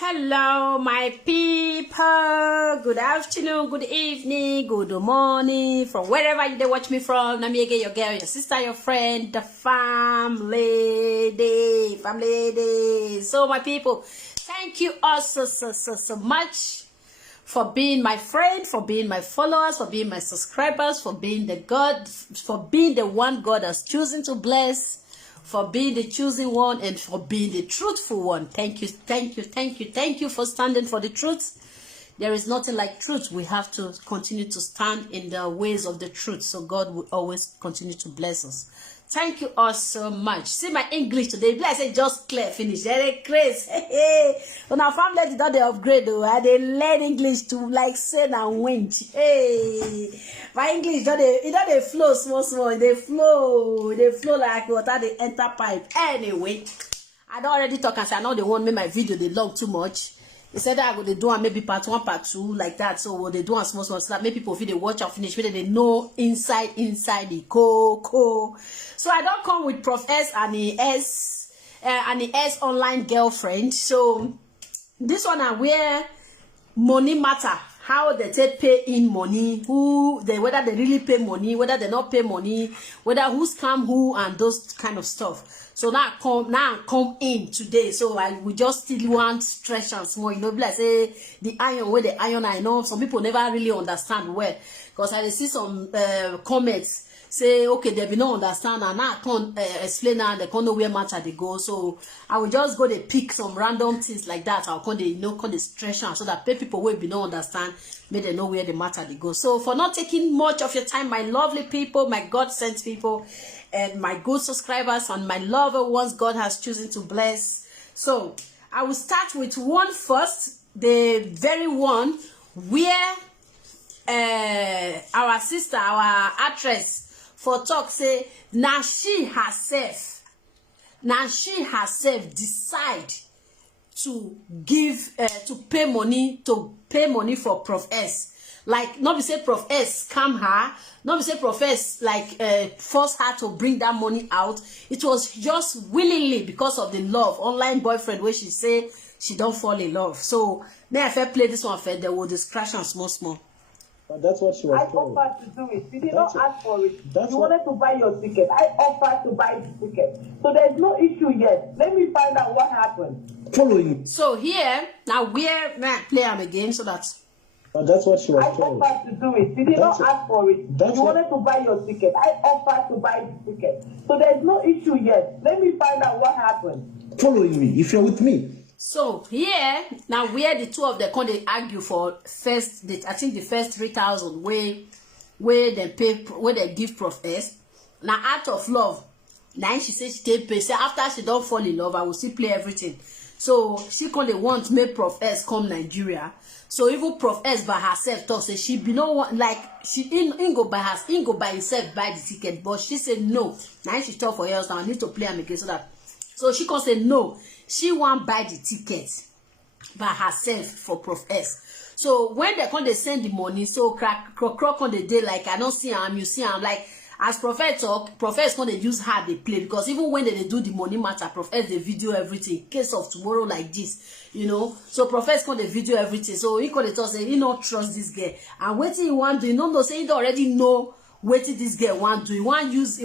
Hello, my people. Good afternoon, good evening, good morning, from wherever you watch me from. Let me get your girl, your sister, your friend, the fam lady. So, my people, thank you all so much for being my friend, for being my followers, for being my subscribers, for being the one God has chosen to bless, for being the chosen one, and for being the truthful one. Thank you for standing for the truth. There is nothing like truth. We have to continue to stand in the ways of the truth, so God will always continue to bless us. Thank you all so much. See my English today. Bless it, just clear finish. Very crazy. When our family did not they upgrade though, I they learn English to like say and winch. Hey, my English they flow small. They flow like water. They enter pipe. Anyway, I don't already talk and say I know they won't make my video they long too much. They said that I go they do and maybe part 1, part 2 like that. So what they do and small so that maybe people feel they watch and finish whether they know inside the co. So I don't come with Prof S and the S online girlfriend. So this one are where money matter. How they take pay in money, whether they really pay money, whether they not pay money, whether who scam who and those kind of stuff. So now I come in today. So I will just still want stretch and small, you know, like say the iron where the iron. I know some people never really understand where, because I see some comments say okay they be no understand and now I can't explain and they can't know where matter they go. So I will just go they pick some random things like that. I'll come they come they stretch so that people will be no understand, may they know where the matter they go. So for not taking much of your time, my lovely people, my God sent people, and my good subscribers and my lover ones God has chosen to bless. So I will start with one first, the very one where our sister, our actress for talk say now she herself decide to give to pay money for Prof S. Like not be say Prof S scam her, not be say Prof S like force her to bring that money out. It was just willingly because of the love online boyfriend where she say she don't fall in love. So now if I play this one for there will discresh and small. But that's what she was told. I offered to do it. You did not ask for it. You wanted to buy your ticket. I offered to buy the ticket. So there's no issue yet. Let me find out what happened. Following. So here, now where may I play them again so that... But that's what she was told. I offered to do it. You did not ask for it. You wanted to buy your ticket. I offered to buy the ticket. So there's no issue yet. Let me find out what happened. Following me, if you're with me. So here now where the two of them come they argue for first I think the first 3,000 where they pay where they give Prof S. Now out of love, now she says she take pay. Say after she don't fall in love, I will still play everything. So she come they want make Prof S come Nigeria. So even Prof S by herself talk say she be no one like she in go by himself buy the ticket, but she said no. Now she talk for her now I need to play them again so she can say no. She won't buy the ticket by herself for Prof S. So when they send the money, so crack on the day like I don't see him, you see him like as Prof S talk, Prof S they use her they play because even when they do the money matter, Prof S they video everything. Case of tomorrow like this, you know. So Prof S they video everything. So he can talk say he not trust this girl and what he want do, you know, say he already know what this girl want do. He want use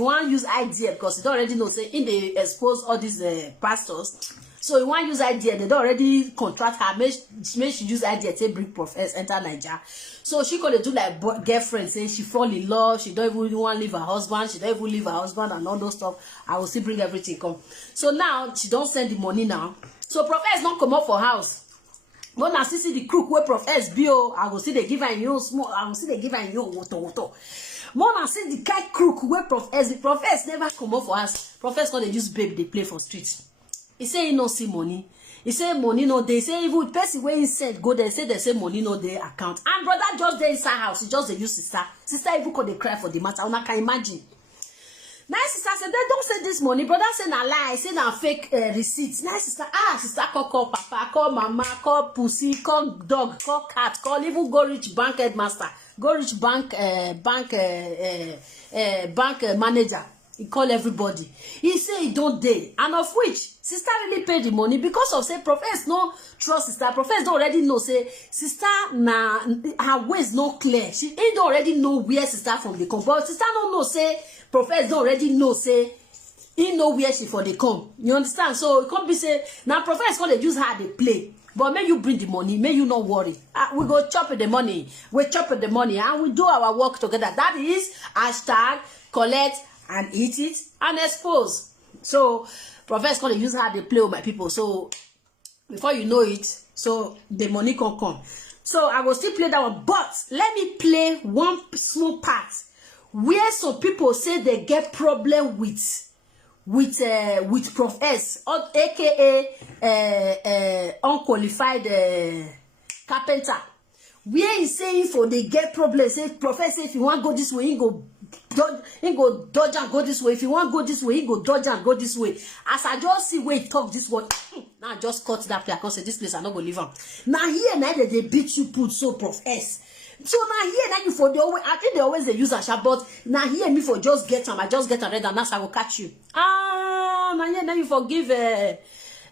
idea because he already know say in they expose all these pastors. So you want use idea, they don't already contract her, make she use idea to bring Prof S enter Nigeria. So she could do like girlfriend, say she fall in love, she don't even want to leave her husband, she don't even leave her husband and all those stuff. I will still bring everything come. So now she don't send the money now. So Prof S not come up for house. But now see the crook where Prof S bio, I will see they give her you small, I will see they give her you water. More now see the guy crook where Prof S never come up for us. Prof S gonna use babe they play for streets. He say he no see money. He say money no dey. Say even person where he said go there say they say money no dey account. And brother just there inside house. He just dey use sister. Sister even could they cry for the matter. Una can imagine. Now sister said they don't say this money. Brother say na lie. Say na fake receipts. Now sister sister call papa, call mama, call pussy, call dog, call cat, call even go reach bank headmaster, go reach bank manager. He call everybody. He say he don't dey, and of which sister really pay the money because of say Profess no trust sister. Profess don't already know say sister na her ways no clear. He don't already know where sister from the come, but sister don't know say Profess don't already know say he know where she for the come. You understand? So it can't be say now Profess gonna use her they play. But may you bring the money, may you not worry. We go chop the money, we chop the money, and we do our work together. That is hashtag collect and eat it and expose. So Professor gonna use how they play with my people. So before you know it, so the money can come. So I will still play that one, but let me play one small part where some people say they get problem with Prof S, aka unqualified carpenter, where he's saying for they get problem. Say Professor, if you want to go this way, he go dodge and go this way. If you want to go this way, he go dodge and go this way. As I just see where he talk this one, now I just cut that place because this place I not go leave him. Now here now they beat you put so Prof S. So now here now you for the always, I think they always they use a shot, but now here me for just get them, I just get a red and that's how I will catch you. Now here now you forgive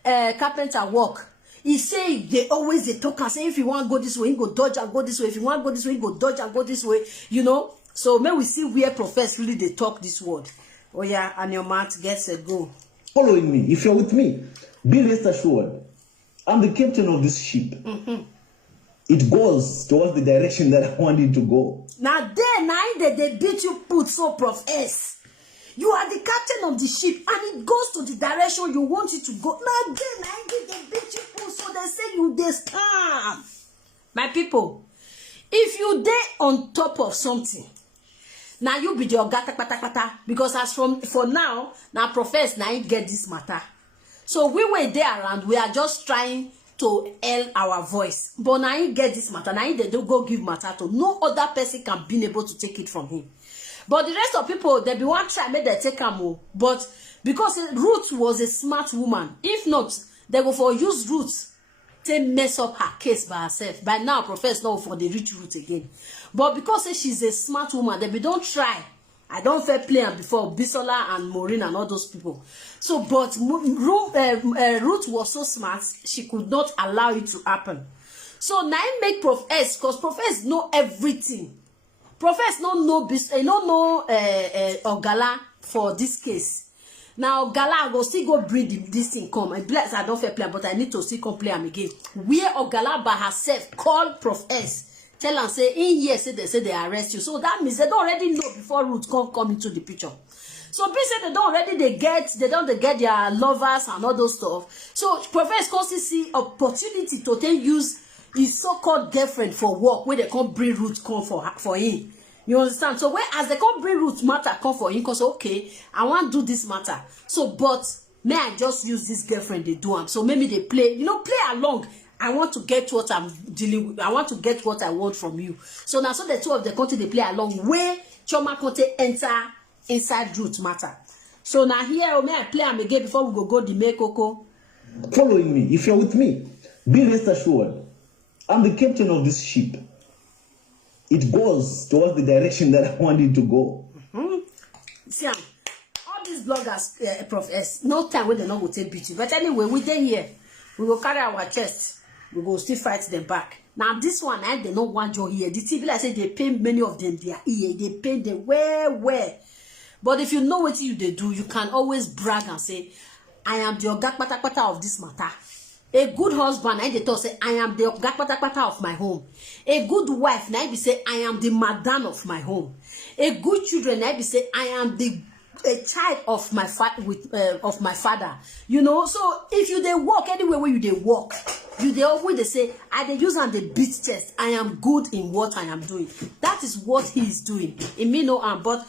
carpenter work. He say they always they talk and say if you want to go this way, you go dodge and go this way. If you want to go this way, you go dodge and go this way. You know. So may we see where Professor really they talk this word. Oh yeah, and your mouth gets a go. Following me, if you're with me, be rest assured, I'm the captain of this ship. It goes towards the direction that I want it to go. Now they beat you put so Prof S. You are the captain of the ship and it goes to the direction you want it to go. Now they beat you put so they say you they scam. My people, if you dey on top of something, now you be the ogata pata because as from for now Professor now get this matter. So we were there around, we are just trying to air our voice, but now he get this matter. Now they don't go give matter to no other person can be able to take it from him. But the rest of people they be one try make they take him more. But because Ruth was a smart woman, if not they go for use Ruth to mess up her case by herself. By now Professor now for the rich Ruth again. But because she's a smart woman, they be don't try. I don't fair play and before Bisola and Maureen and all those people. So, but Ruth was so smart, she could not allow it to happen. So now I make Prof S, because Prof S know everything. Prof S don't know Ogala for this case. Now Ogala will still go bring this thing come. I bless I don't fair play, but I need to still come play him again. Where Ogala by herself called Prof S. Tell and say in here say they arrest you. So that means they don't already know before Ruth come into the picture. So people say they don't already they get their lovers and all those stuff. So Professor Kosi see opportunity to then use his so-called girlfriend for work where they can't bring Ruth come for him. You understand? So when as they can't bring Ruth matter come for him, because okay, I want to do this matter. So but may I just use this girlfriend they do them. So maybe they play, play along. I want to get what I'm dealing with. I want to get what I want from you. So now, so the two of the country they play along where Choma Conte enter inside Ruth matter. So now here, may I play them again before we go the make Coco? Following me, if you're with me, be rest assured, I'm the captain of this ship. It goes towards the direction that I want it to go. See, all these bloggers, Prof S, no time when they not go take beauty. But anyway, we dey here. We go carry our chest. We go still fight them back. Now this one, they don't want your ear. The TV like say they pay many of them their ear. They pay them where. But if you know what you they do, you can always brag and say, I am the ogakpata of this matter. A good husband, they talk say, I am the ogakpata of my home. A good wife, they say, I am the madam of my home. A good children, they say, I am a child of my of my father. So if you they walk anywhere where you they walk, you they always they say I they use and they beat chest. I am good in what I am doing. That is what he is doing. It mean no harm, but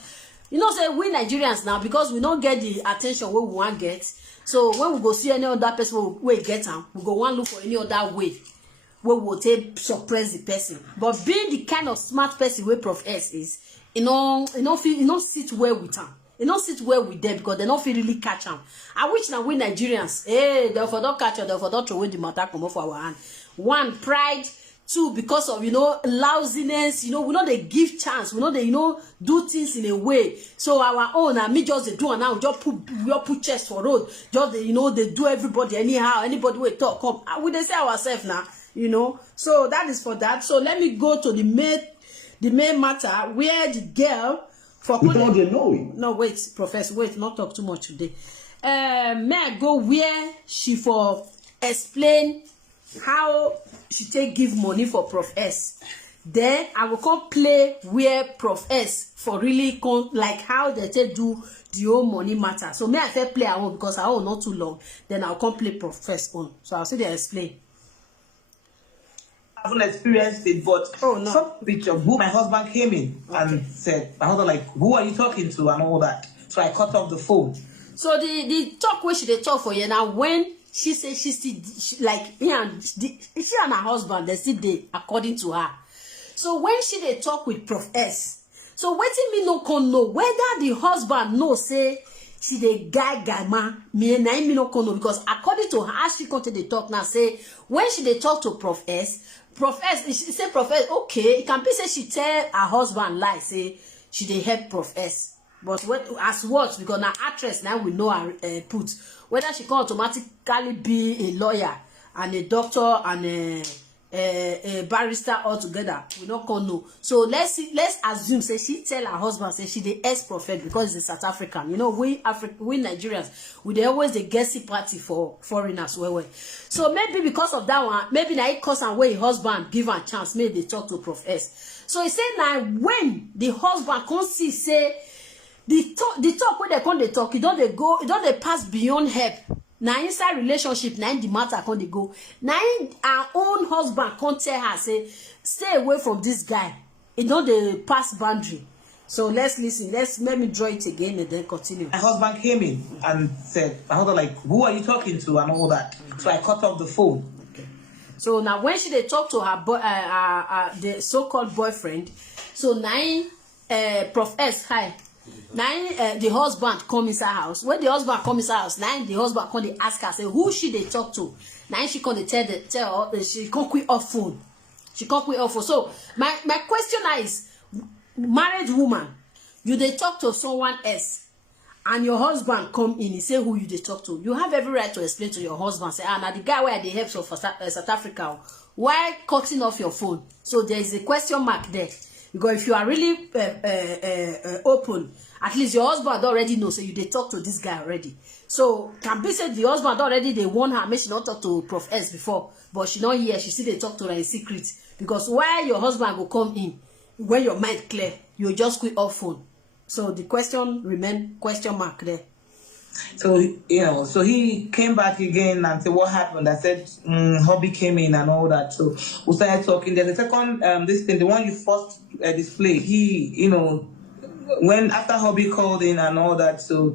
say we Nigerians now because we don't get the attention where we want get. So when we go see any other person we get them, we go want look for any other way where we will take suppress the person. But being the kind of smart person where Prof S is, you don't sit well with him. They don't sit well with them because they don't feel really catch them. I wish now we Nigerians, they'll for don't catch them, they'll for don't throw away the matter come off our hand. One, pride. too, because of, lousiness, we know they give chance, we know they, do things in a way. So our own, and me just they do, and now just put chest for road, just they, they do everybody anyhow, anybody will talk, come, we they say ourselves now, So that is for that. So let me go to the main matter where the girl without you knowing. No, wait, Professor, wait, not talk too much today. May I go where she for explain how she take give money for Prof S. Then I will come play where Prof S for really come like how they take do the whole money matter. So may I first play our own because our own not too long. Then I'll come play Prof S on. So I'll see they explain. I haven't experienced it, but no. some picture who my husband came in and said, my husband like, who are you talking to and all that. So I cut off the phone. So the talk where she they talk for you now when she say she still like she and her husband they still dey according to her. So when she they talk with Prof S, so waiting me no can know whether the husband know say she the guy man me and me no can know because according to her she continue to talk now say when she they talk to Prof S, she say Prof S okay it can be say she tell her husband lie say she dey help Prof S. But as what? Because now actress now we know her put whether she can automatically be a lawyer and a doctor and a barrister all together. We not can know. So let's assume say she tell her husband say she the ex-prophet because it's South African. We Nigerians we always the guessy party for foreigners. So maybe because of that one, maybe now it cause and way husband give her a chance. Maybe they talk to Prof S. So he say now when the husband can see say. The talk when they talk, it don't they pass beyond help. Now inside relationship, now the matter can they go. Now our own husband can't tell her say, stay away from this guy. It don't they pass boundary. So let's listen. Let me draw it again and then continue. My husband came in and said, my husband like, who are you talking to and all that. So I cut off the phone. Okay. So now when she they talk to her the so-called boyfriend, so now Prof S hi. Now the husband come inside house. When the husband come inside house, now the husband come they ask her say who she they talk to. Now she come they tell her she can't quit off phone. She can't quit off phone. So my question is, married woman, you they talk to someone else, and your husband come in, he say who you they talk to. You have every right to explain to your husband say now the guy where they help for South Africa. Why cutting off your phone? So there is a question mark there. Because if you are really open, at least your husband already knows, so you they talk to this guy already. So can be said the husband already they warn her, make she not talk to Prof S before, but she not here, she see they talk to her in secret. Because why your husband will come in when your mind clear, you just quit off phone. So the question remain question mark there. So so he came back again and said what happened. I said hubby came in and all that. So we started talking. There's a second this thing, the one you first displayed. He when after hubby called in and all that. So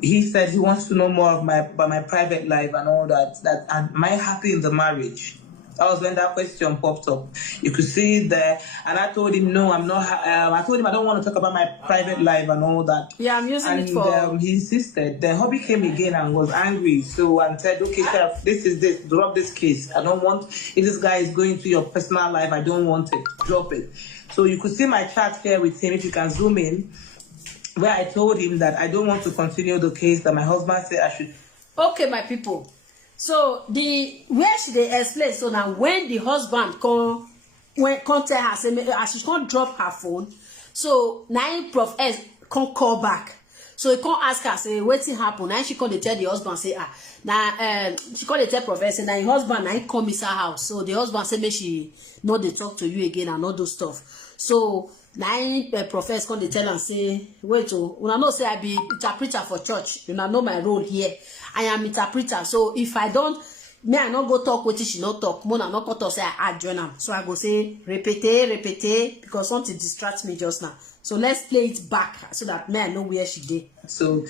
he said he wants to know more of my private life and all that. That am I happy in the marriage? That was when that question popped up. You could see it there, and I told him no, I'm not. I told him I don't want to talk about my private life and all that. Yeah, I'm using it for. He insisted. Then hubby came again and was angry. So and said, "Okay, Sheriff, this is this. Drop this case. I don't want. If this guy is going to your personal life, I don't want it. Drop it." So you could see my chat here with him. If you can zoom in, where I told him that I don't want to continue the case. That my husband said I should. Okay, my people. So where she they explain so now when the husband come tell her say she can't drop her phone. So now Prof S can't call back. So he can't ask her say what's happen. Now she can't tell the husband say now she can't tell Prof S say now your husband now come inside house. So the husband say make she know they talk to you again and all those stuff. So now Prof S can't tell and say wait una know say I be interpreter for church. You know my role here. I am interpreter. So if I don't, I not go talk with she not talk. Mona not go talk say I join them. So I go say repeat because something distracts me just now. So let's play it back so that I know where she did. So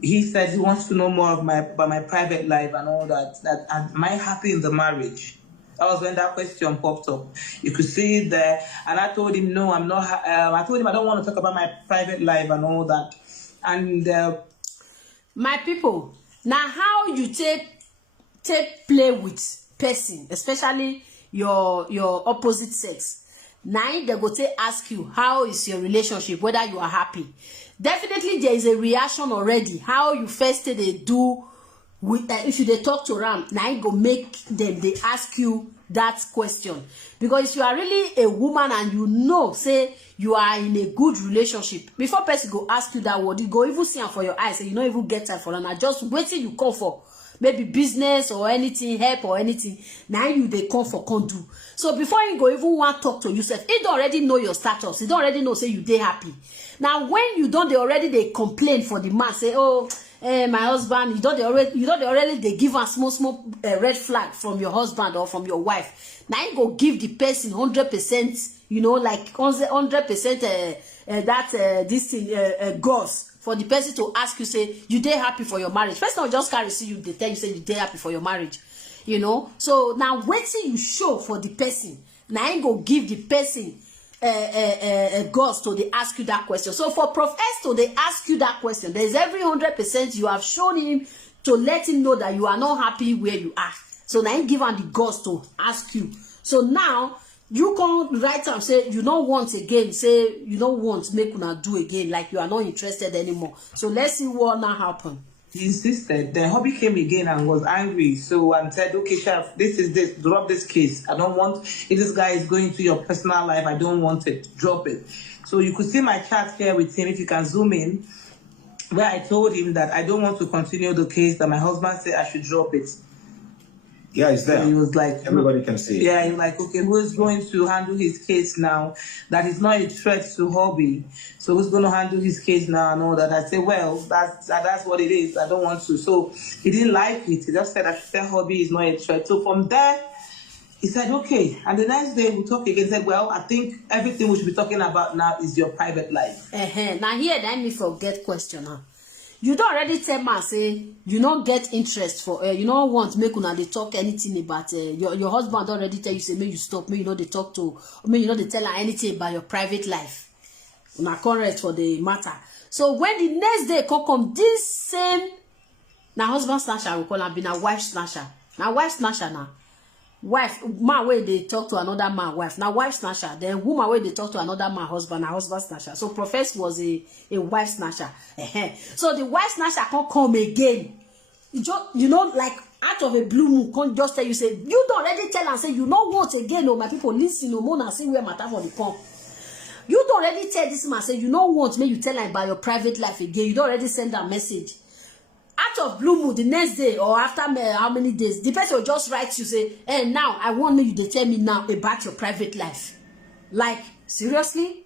he said he wants to know more of my private life and all that. That am I happy in the marriage? That was when that question popped up. You could see it there, and I told him no, I'm not. I told him I don't want to talk about my private life and all that. And my people. Now, how you take play with person, especially your opposite sex. Now they go to ask you, how is your relationship, whether you are happy. Definitely there is a reaction already. How you first they do with if you they talk to them, now go make them they ask you that question. Because if you are really a woman and you know, say you are in a good relationship, before person go ask you that word, you go even see them for your eyes, say you don't even get time for them. And just waiting you come for maybe business or anything, help or anything. Now you they come for can do. So before you go even want to talk to yourself, he don't already know your status. He don't already know say you they happy. Now when you don't, they complain for the man, say, oh, my husband, you don't already they give a small red flag from your husband or from your wife. Now you go give the person 100%, you know, like 100% this thing goes for the person to ask you, say you dey happy for your marriage. Person will just carry see you, they tell you say you dey happy for your marriage, you know. So now waiting you show for the person, now you go give the person goes to they ask you that question. So for Prof Esther, they ask you that question. There is every 100% you have shown him to let him know that you are not happy where you are. So now you give him the guts to ask you. So now you can write and say you don't want again, say you don't want make una do again, like you are not interested anymore. So let's see what now happen. He insisted. Then Hobby came again and was angry. So and said, okay, Sheriff, this, drop this case. I don't want, if this guy is going to your personal life, I don't want it. Drop it. So you could see my chat here with him, if you can zoom in, where I told him that I don't want to continue the case, that my husband said I should drop it. Yeah, it's there. So he was like, everybody can see it. Yeah, he's like, okay, who is going to handle his case now? That is not a threat to Hobby. So who's going to handle his case now and all that? I said, well, that's what it is. I don't want to. So he didn't like it. He just said, I should tell Hobby is not a threat. So from there, he said, okay. And the next day we talk again. He said, well, I think everything we should be talking about now is your private life. Now here, let me forget question now. You don't already tell man say you don't get interest for you don't want make una they talk anything about your husband already tell you say make you stop, make you know they talk to, make you know they tell her anything about your private life. Una correct for the matter. So when the next day come this same now husband snatcher we call her be na wife snatcher. Now wife snatcher now. Wife man where they talk to another man wife. Now wife snatcher. Then woman where they talk to another man husband, a husband snatcher. So Profess was a wife snatcher. So the wife snatcher can't come again. You know, like out of a blue moon, can't just tell you say you don't already tell and say you don't want again. Oh my people, listen no more and see where matter for the pump. You don't already tell this man say you don't want me. You tell him about your private life again. You don't already send that message. Out of blue moon, the next day or after how many days, the person will just write you say, hey, now I want you to tell me now about your private life. Like, seriously?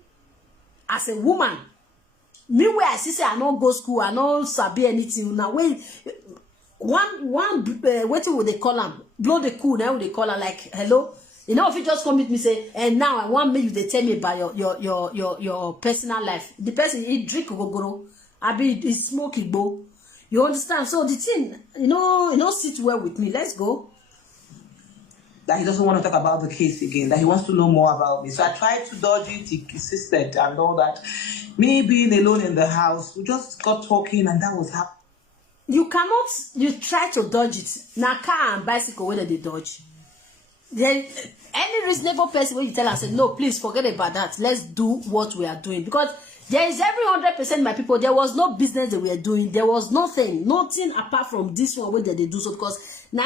As a woman, me where I see say I don't go school, I don't sabi anything. Now wait, one what would they call them? Blow the cool, now they call her like, hello? You know, if you just come with me say, and now I want you to tell me about your personal life. The person he drink gogoro, I be he smoke igbo. You understand? So the thing, you know, sit well with me. Let's go. That he doesn't want to talk about the case again, that he wants to know more about me. So I tried to dodge it, he insisted and all that. Me being alone in the house, we just got talking and that was happening. You try to dodge it. Now car and bicycle, whether they dodge. Then any reasonable person when you tell us, no, please forget about that. Let's do what we are doing. Because there is every 100% my people. There was no business that we are doing. There was nothing apart from this one where they do so. Because now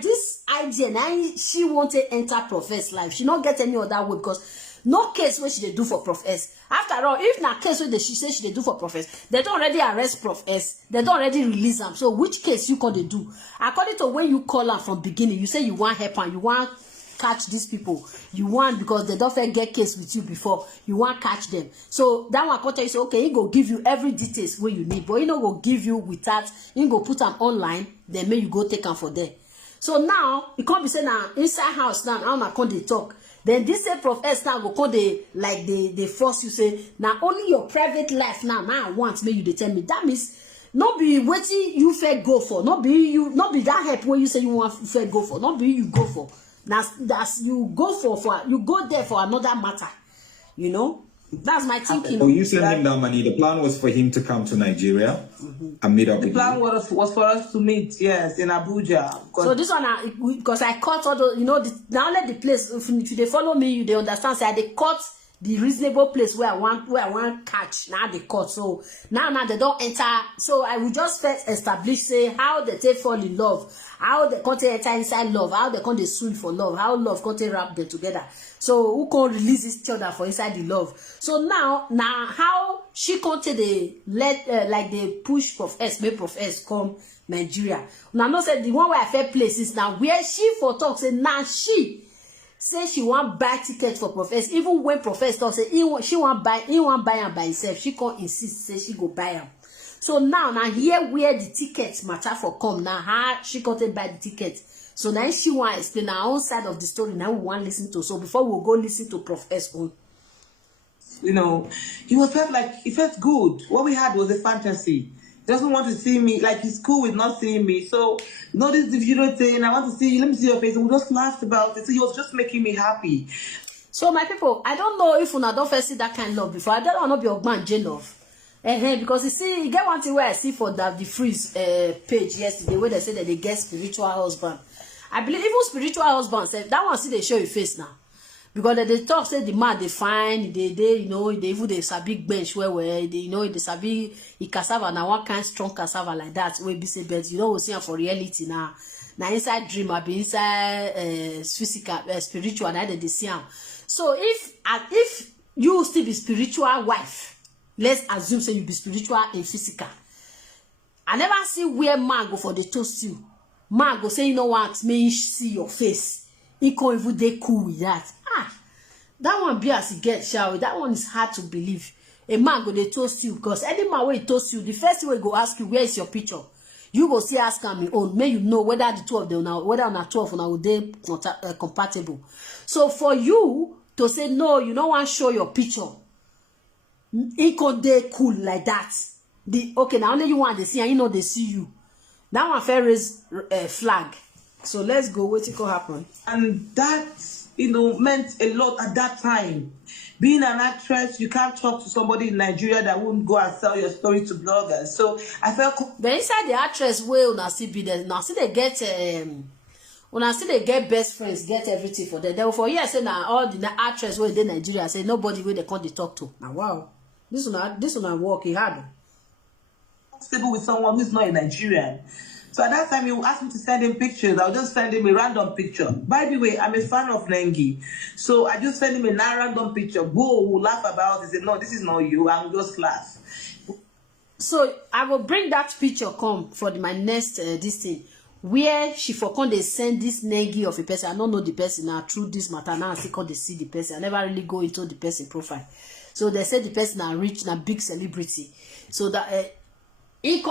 this idea, now she want to enter Profess life. She not get any other way because no case where she they do for Profess. After all, if na case where she say she they do for Profess, they don't already arrest Profess. They don't already release them. So which case you can they do? According to when you call her from beginning, you say you want help and you want catch these people. You want because they don't get case with you before. You want catch them. So that one you say okay, he go give you every details where you need, but he no go give you with that. He go put them online. Then may you go take them for there. So now it can't be saying now inside house now. How na come they talk? Then this same Profess now go call they like they force you say now only your private life now I want me you they tell me. That means not be waiting you fair go for. Not be that help where you say you want fair go for. Not be you go for. That's you go for you go there for another matter, you know. That's my thinking. So you sent him that money. The plan was for him to come to Nigeria and meet up The with plan you. was for us to meet, yes, in Abuja. So this one, because I cut all the, now let the place. If they follow me, they understand. Say they cut the reasonable place where I want catch. Now they cut. So now they don't enter. So I will just first establish say how they take fall in love, how they can't enter inside love, how they can't swim for love, how love can't wrap them together. So who can release each other for inside the love? So now how she can't they let like they push Prof S, make Prof S come Nigeria. Now no say the one where I fair places now where she for talk say now she say she want buy ticket for Prof S. Even when Prof S talk say he want buy am by himself, she can't insist say she go buy am. So now here where the tickets matter for come now how she can't buy the ticket. So now she want to explain her own side of the story. Now we want to listen to. So before we go listen to Prof S own. It felt good. What we had was a fantasy. He doesn't want to see me. Like, he's cool with not seeing me. So, this video thing, I want to see you. Let me see your face. And we just laughed about it. So he was just making me happy. So my people, I don't know if una don't first see that kind of love before. I don't want to be Ogban J love. Because you see, you get one thing where I see for the freeze page yesterday where they say that they get spiritual husband. I believe even spiritual husband said that one see they show your face now. Because they talk say the man they find they even they sabi bench where they sabi cassava now one kind strong cassava like that where be say but we see for reality now inside dream or be inside physical spiritual now they see am. So if you still be spiritual wife, let's assume say you be spiritual and physical. I never see where man go for the toast you. Man go say want me see your face. He can't even dey cool with that. That one be as he get shall. That one is hard to believe. A man go dey toast you because any man wey toast you, the first thing we go ask you where is your picture. You go see ask am him own. May you know whether the two of them now, whether on a 12 now they compatible. So for you to say no, you don't want to show your picture. He could dey cool like that. Okay now only you want to see and they see you. That one fair raise flag. So let's go. What could happen? And that, meant a lot at that time. Being an actress, you can't talk to somebody in Nigeria that won't go and sell your story to bloggers. So I felt. But inside the actress will now still be there. Now see they get best friends, get everything for them. Then for years say now all the actress where they Nigeria say nobody where they can't talk to. Now wow, this one work hard. Stable with someone who's not a Nigerian. So at that time, he asked me to send him pictures. I'll just send him a random picture. By the way, I'm a fan of Nengi. So I just send him a random picture. Bo will laugh about it. Say, no, this is not you. I'm just laugh. So I will bring that picture come for my next this thing. Where she forgot they send this Nengi of a person. I don't know the person now through this matter. Now I see they see the person. I never really go into the person profile. So they said the person are rich, now big celebrity. So that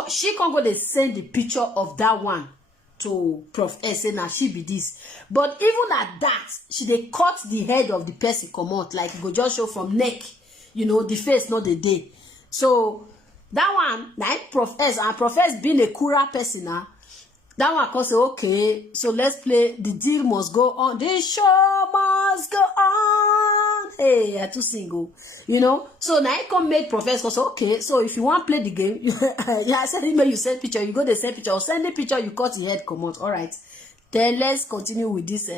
she can't go they send the picture of that one to Prof S say now she be this. But even at that, they cut the head of the person come out like it go just show from neck, the face not the day. So that one like Prof S and Prof S being a Kura person now. That one can say okay, so let's play. The deal must go on. The show must go on. Hey, I too single, So now I can make Professor say okay. So if you want to play the game, I said email you send picture. You go the send picture or send the picture. You cut the head come out. All right. Then let's continue with this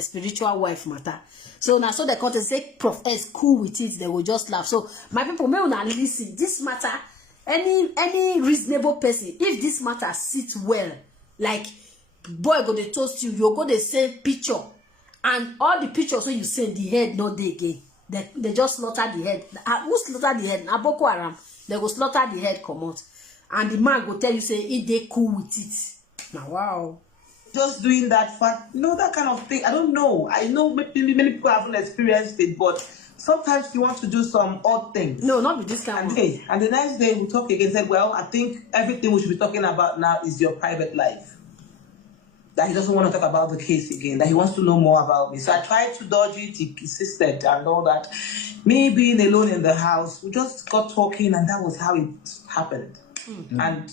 spiritual wife matter. So now so the content say Prof S cool with it. They will just laugh. So my people may not listen. This matter. Any reasonable person, if this matter sits well, like boy go they toast you go they send picture, and all the pictures when you send the head not they again. They just slaughter the head. Who slaughter the head? Na Boko Haram. They go slaughter the head come out, and the man go tell you say if they cool with it. Now wow. Just doing that for that kind of thing. I don't know. I know many people haven't experienced it, but sometimes you want to do some odd things. No, not with this kind of thing. And the next day we talk again. Said, well, I think everything we should be talking about now is your private life. That he doesn't want to talk about the case again. That he wants to know more about me. So I tried to dodge it. He insisted and all that. Me being alone in the house, we just got talking, and that was how it happened. Mm-hmm. And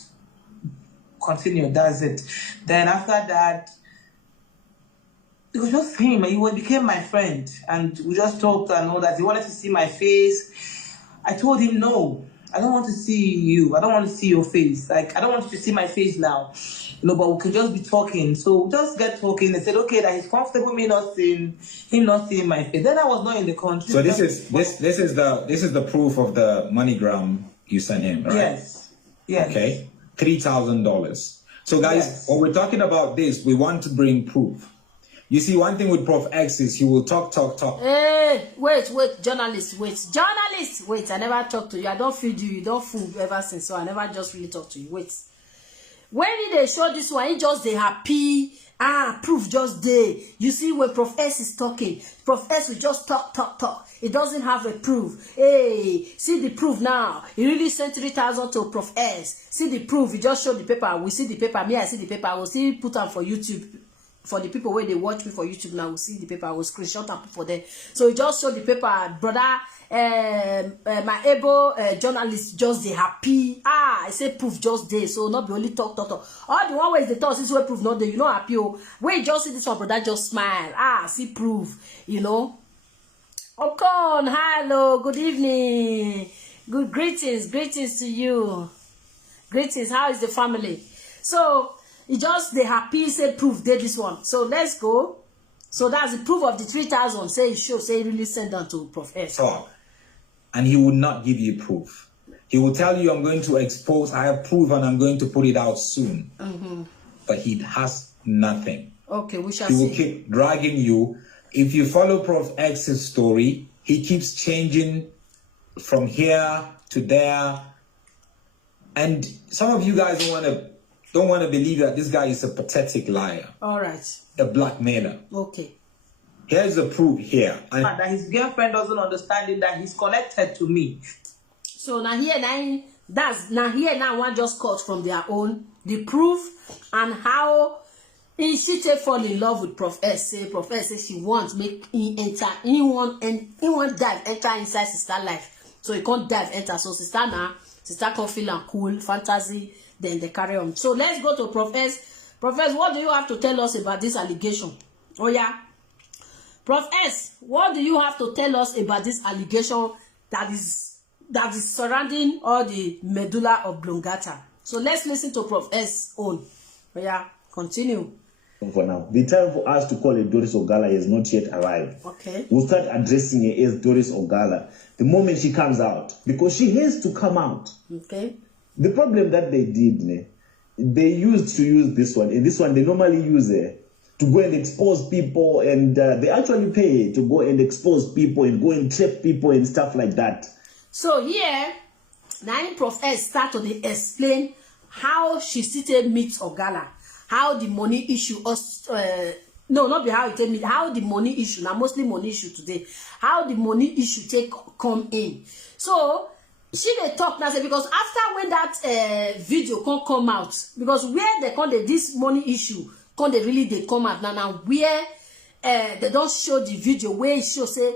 continued. That's it. Then after that, was just him. He became my friend, and we just talked and all that. He wanted to see my face. I told him, no, I don't want to see you. I don't want to see your face. Like, I don't want you to see my face now. But we can just be talking. So we just get talking. They said, okay, that he's comfortable me not seeing him, not seeing my face. Then I was not in the country. So this is the proof of the MoneyGram you sent him, right? Yes. Yes. Okay. $3,000. So guys, Yes. when we're talking about this, we want to bring proof. You see, one thing with Prof X is he will talk. Hey, wait, journalist, wait, I never talk to you. I don't feed you don't fool ever since, so I never just really talk to you. Wait. When they show this one, he just they happy. Proof just there. You see, when Prof S is talking, Prof S will just talk. It doesn't have a proof. Hey, see the proof now. He really sent 3,000 to Prof S. See the proof. He just showed the paper. We see the paper. Me, I see the paper. I will still put them for YouTube. For the people where they watch me for YouTube now, will see the paper. I will screenshot and put for them. So he just showed the paper, brother. My able journalist just they happy. I say proof just there. So not be only talk. All the one ways they talk is where proof not there. You know happy. Wait, just see this one, brother. Just smile. See proof. You know. Okon, hello. Good evening. Good greetings to you. Greetings. How is the family? So. He just the happy say proof did this one. So let's go. So that's the proof of the 3,000. Say he really sent them to Prof S. Talk. And he will not give you proof. He will tell you, I'm going to expose, I have proof and I'm going to put it out soon. But he has nothing. Okay, we shall see. see. He will keep dragging you. If you follow Prof X's story, he keeps changing from here to there. And some of you guys don't want to believe that this guy is a pathetic liar. All right. A blackmailer. Okay. Here's the proof here. And that his girlfriend doesn't understand him, that he's connected to me. So now one just cut from their own the proof and how she take fall in love with Prof S. Say Prof S say she wants make him enter. He want dive enter inside sister life. So he can't dive enter. So sister can feel and cool fantasy. Then they carry on. So let's go to Prof S. Prof S, what do you have to tell us about this allegation? Oh yeah. Prof S, what do you have to tell us about this allegation that is surrounding all the medulla oblongata? So let's listen to Prof S own. Oh yeah, continue. For now, the time for us to call her Doris Ogala has not yet arrived. Okay. We'll start addressing her as Doris Ogala the moment she comes out, because she has to come out. Okay. The problem that they did, they used to use this one, and this one they normally use to go and expose people, and they actually pay to go and expose people and go and trap people and stuff like that. So here, now Prof S start to explain how she still meets Ogala, how the money issue, no, not be how it meet, how the money issue, now mostly money issue today, how the money issue take come in. So she dey talk now say because after when that video can't come out, because where they come this money issue can't they really they come out now where they don't show the video where it show say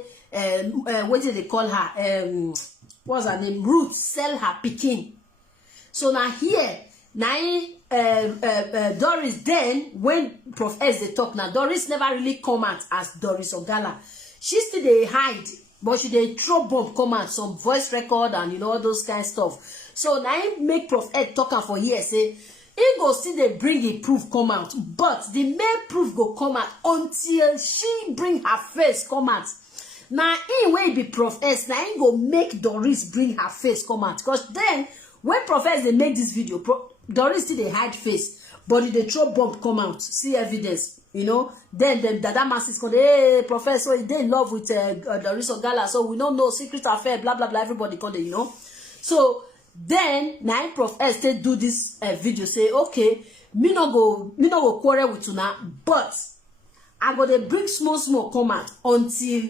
what did they call her what's her name, Ruth sell her pikin. So now here Doris, then when Prof S they talk now, Doris never really come out as Doris Ogala. She still they hide. But she dey throw bomb come out, some voice record and all those kind of stuff. So now he make Prof Ed talk for here say he go still dey bring a proof come out, but the main proof go come out until she bring her face come out. Now he wey be Prof S, now he go make Doris bring her face come out, because then when Prof S they make this video, Doris still dey hide face, but they throw bomb come out, see evidence. Then the Dada masses called, hey, Professor, they in love with Doris Ogala, so we don't know secret affair, blah, blah, blah, everybody called it, So, then, now Prof S they do this video, say, okay, me no go quarrel with you now, but I go to bring small come out until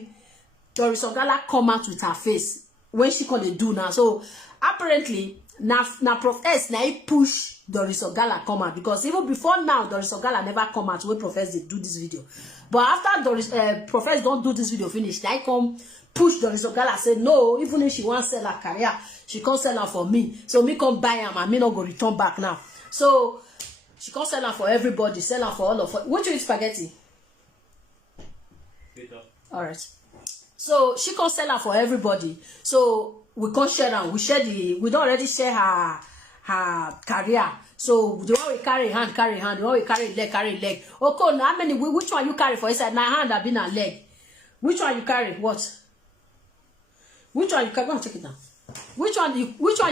Doris Ogala come out with her face, when she can do now. So, apparently, now Prof S, now he push Doris Ogala come out, because even before now Doris Ogala never come out when Prof S they do this video. But after Prof S don't do this video finish, I come push Doris Ogala, say no, even if she wants sell her career, she can't sell her for me. So me come buy her and me not go return back now. So she can't sell her for everybody, sell her for all of us. What you eat spaghetti? All right. So she can sell her for everybody. So we can't share them. We don't already share her career. So the one we carry hand, the one we carry leg. Okay, now how many? Which one you carry for inside? Now hand have been a leg. Which one you carry? What? Which one you carry? Go and check it now. Which one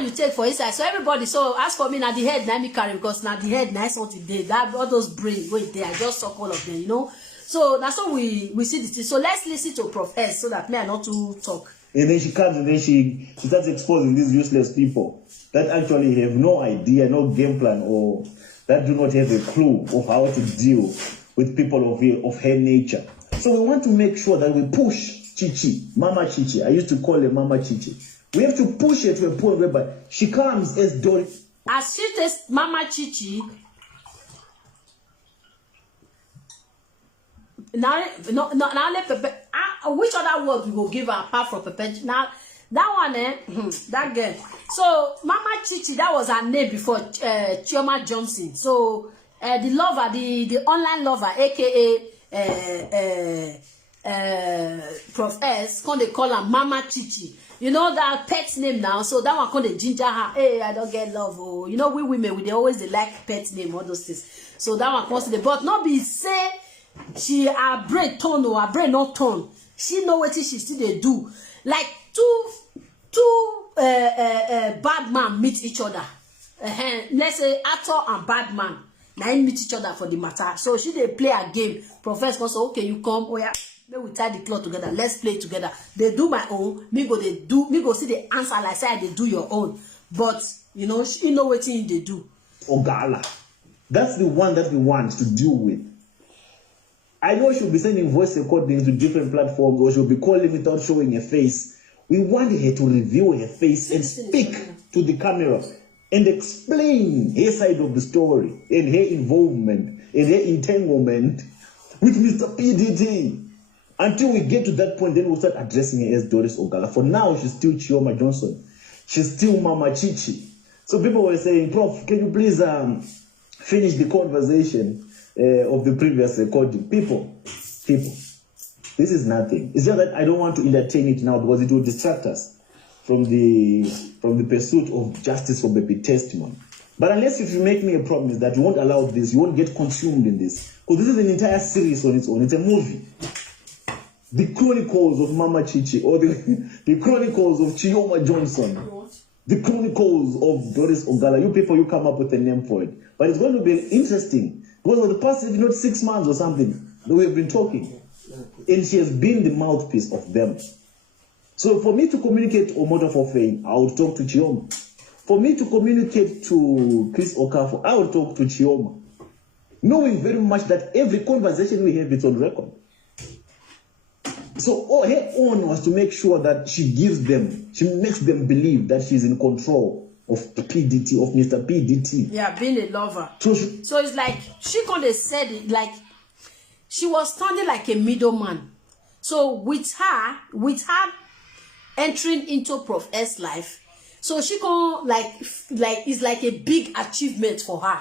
you take for inside? So everybody, so as for me, now the head, now me carry because now the head, nice what it did. That all those brains, wait there, I just suck all of them, you know. So that's how we see this thing. So let's listen to Prof S so that me I not to talk. And then she comes and then she starts exposing these useless people that actually have no idea, no game plan, or that do not have a clue of how to deal with people of her nature. So we want to make sure that we push Chichi, Mama Chichi. I used to call her Mama Chichi. We have to push her to a point whereby she comes as Doris. As she says Mama Chichi, now let Pepe. Which other word we will give her apart from Pepe? Now that one, that girl. So Mama Chichi, that was her name before Chioma Johnson. So the lover, the online lover, aka Prof S, can they call her Mama Chichi? You know that pet's name now, so that one called the ginger her. Hey, I don't get love. Oh, you know we women, they always like pet name, all those things. So that one comes to the but not be say she her brain turn or her brain not turn. She know what she still they do. Like two bad man meet each other. Let's say actor and bad man. Now they meet each other for the matter. So she they play a game. Professor say, okay, you come. Oh yeah. We tie the cloth together. Let's play together. They do my own. Me go see the answer like say they do your own. But you know, she know what thing they do. Ogala. That's the one that we want to deal with. I know she'll be sending voice recordings to different platforms, or she'll be calling without showing her face. We want her to reveal her face and speak to the camera and explain her side of the story and her involvement and her entanglement with Mr. PDT. Until we get to that point, then we'll start addressing her as Doris Ogala. For now, she's still Chioma Johnson. She's still Mama Chichi. So people were saying, Prof, can you please finish the conversation of the previous recording? People, this is nothing. It's just that I don't want to entertain it now because it will distract us from the pursuit of justice for baby testimony. But unless if you make me a promise that you won't allow this, you won't get consumed in this. Because this is an entire series on its own. It's a movie. The Chronicles of Mama Chichi, or the Chronicles of Chioma Johnson, the Chronicles of Doris Ogala. You people, you come up with a name for it. But it's going to be interesting. Because for the past, if not 6 months or something, we have been talking. And she has been the mouthpiece of them. So for me to communicate Omoto for Fame, I would talk to Chioma. For me to communicate to Chris Okafor, I would talk to Chioma. Knowing very much that every conversation we have is on record. So her own was to make sure that she makes them believe that she's in control of PDT, of Mr. PDT. Yeah, being a lover. So it's like, she kind of said it, like, she was standing like a middleman. So with her entering into Prof S life, so she can like it's like a big achievement for her.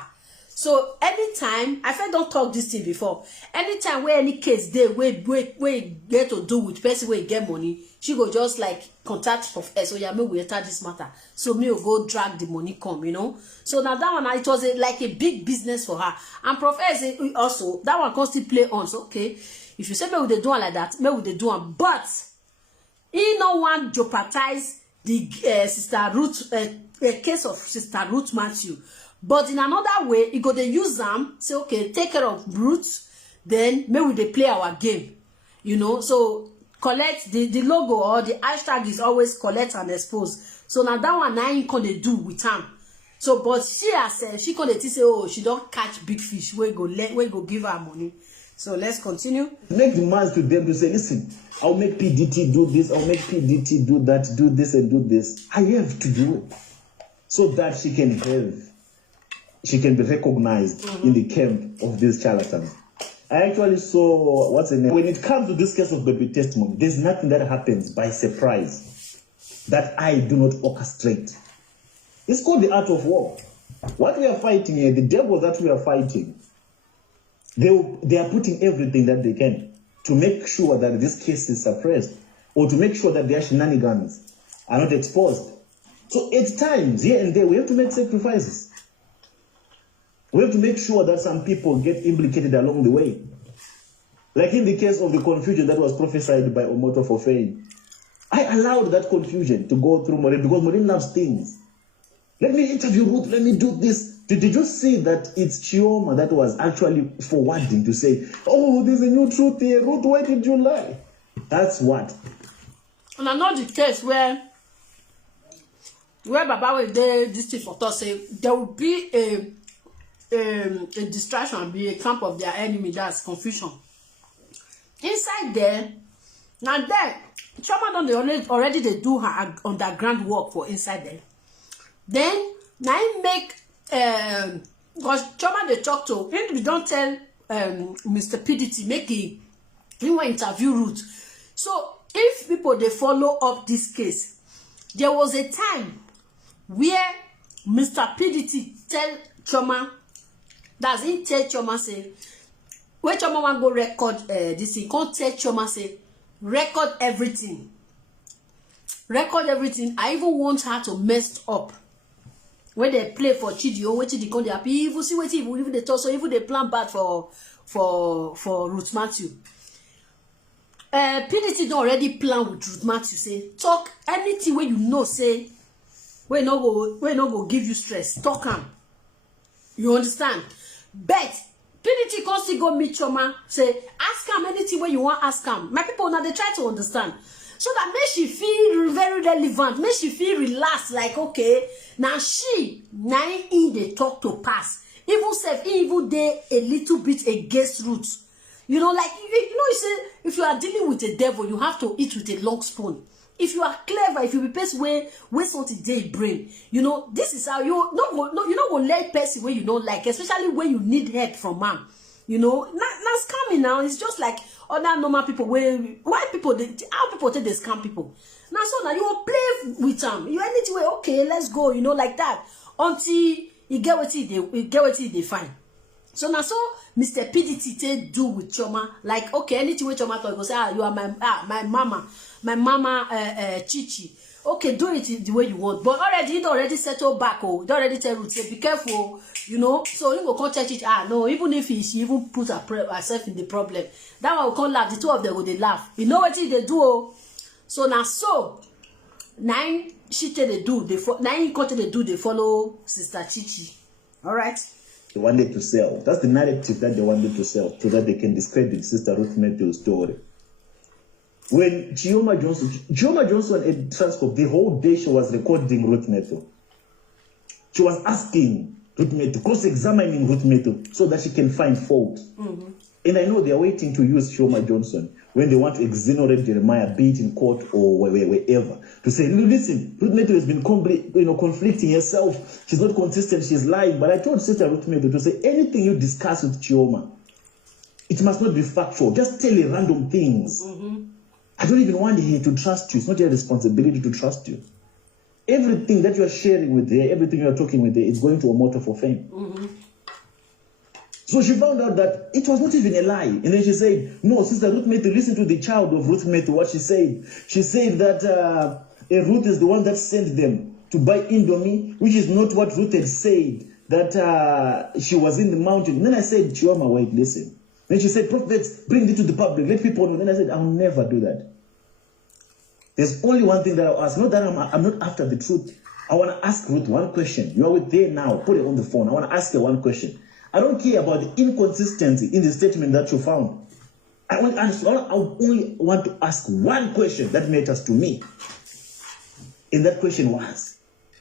So anytime, I felt don't talk this thing before. Anytime where any case they we get to do with person where get money, she go just like contact Prof S. So yeah, me we enter this matter. So me will go drag the money come, you know. So now that one, it was like a big business for her. And Prof S also, that one can still play on. So okay, if you say me with the do one like that, me with the do one. But he no one jeopardize the Sister Ruth case of Sister Ruth Matthew. But in another way, you go to use them, say, okay, take care of Ruth, then maybe they play our game. You know, so collect the logo or the hashtag is always collect and expose. So now that one, now you can do with them. So, but she herself, she can say, oh, she don't catch big fish, we go give her money. So let's continue. Make demands to them to say, listen, I'll make PDT do this, I'll make PDT do that, do this and do this. I have to do it so that she can be recognized in the camp of these charlatans. I actually saw, what's the name? When it comes to this case of baby testimony, there's nothing that happens by surprise that I do not orchestrate. It's called the art of war. What we are fighting here, the devil that we are fighting, they are putting everything that they can to make sure that this case is suppressed, or to make sure that their shenanigans are not exposed. So at times, here and there, we have to make sacrifices. We have to make sure that some people get implicated along the way. Like in the case of the confusion that was prophesied by Omoto for fame. I allowed that confusion to go through Maureen because Maureen loves things. Let me interview Ruth, let me do this. Did you see that it's Chioma that was actually forwarding to say, oh, there's a new truth here. Ruth, why did you lie? That's what. And I know the case where Baba will do this thing for us, say there will be a distraction, be a camp of their enemy, that's confusion. Inside there, now there, Chioma don't already they do her underground work for inside there. Then now make because Chioma they talk to him, we don't tell Mr. PDT make he want interview Ruth. So if people they follow up this case, there was a time where Mr. PDT tell Chioma, that's him tell Chioma say, when Chioma want go record this thing, can't tell Chioma say, record everything. Record everything. I even want her to mess up. When they play for Chidi, when Chidi come, they happy. Even see what even they talk, so even they plan bad for Ruth Matthew. PDT don't already plan with Ruth Matthew. Say talk anything where you know. Say we no go give you stress. Talk am. You understand? But PDT can still go meet Chioma. Say ask am anything where you want. Ask am. My people now they try to understand. So that make she feel very relevant, make she feel relaxed, like okay, now she in the talk to pass. Even self, even they a little bit against Ruth. You know, like you say if you are dealing with a devil, you have to eat with a long spoon. If you are clever, if you be person where something they brain, you know, this is how you not go let person where you don't like, especially when you need help from man. You know, not scamming now. It's just like other normal people where how people take they scam people. Now so now you will play with them. You anything way, okay, let's go, you know, like that. Until you get what they find. So now so Mr. PDT take do with Chioma, like okay, anything with Chioma talk, go say, you are my mama Chichi. Okay, do it the way you want. But already it already settled back. Oh, they already tell Ruth, say be careful, you know. So you go come check it. No, even if she even put herself in the problem, that one will come laugh. The two of them will they laugh. You know what they do? Oh. So now nine she tell they do. Nine continue they do. They follow Sister Chichi. All right. They wanted to sell. That's the narrative that they wanted to sell, so that they can discredit Sister Ruth Matthew's story. When Chioma Johnson at Transcorp, the whole day she was recording Ruth Matthew. She was asking Ruth Matthew, cross-examining Ruth Matthew, so that she can find fault. Mm-hmm. And I know they are waiting to use Chioma Johnson when they want to exonerate Jeremiah, be it in court or wherever, to say, listen, Ruth Matthew has been conflicting herself. She's not consistent. She's lying. But I told Sister Ruth Matthew to say anything you discuss with Chioma, it must not be factual. Just tell her random things. Mm-hmm. I don't even want her to trust you. It's not your responsibility to trust you. Everything that you are sharing with her, everything you are talking with her, is going to Omoto for fame. Mm-hmm. So she found out that it was not even a lie. And then she said, no, Sister Ruth Matthew, listen to the child of Ruth Matthew, what she said. She said that Ruth is the one that sent them to buy Indomie, which is not what Ruth had said, that she was in the mountain. And then I said, Chioma, wait, listen. Then she said, prophets, bring it to the public, let people know. Then I said, I'll never do that. There's only one thing that I'll ask. Not that I'm not after the truth. I want to ask Ruth one question. You are with her now. Put it on the phone. I want to ask her one question. I don't care about the inconsistency in the statement that you found. I only want to ask one question that matters to me. And that question was,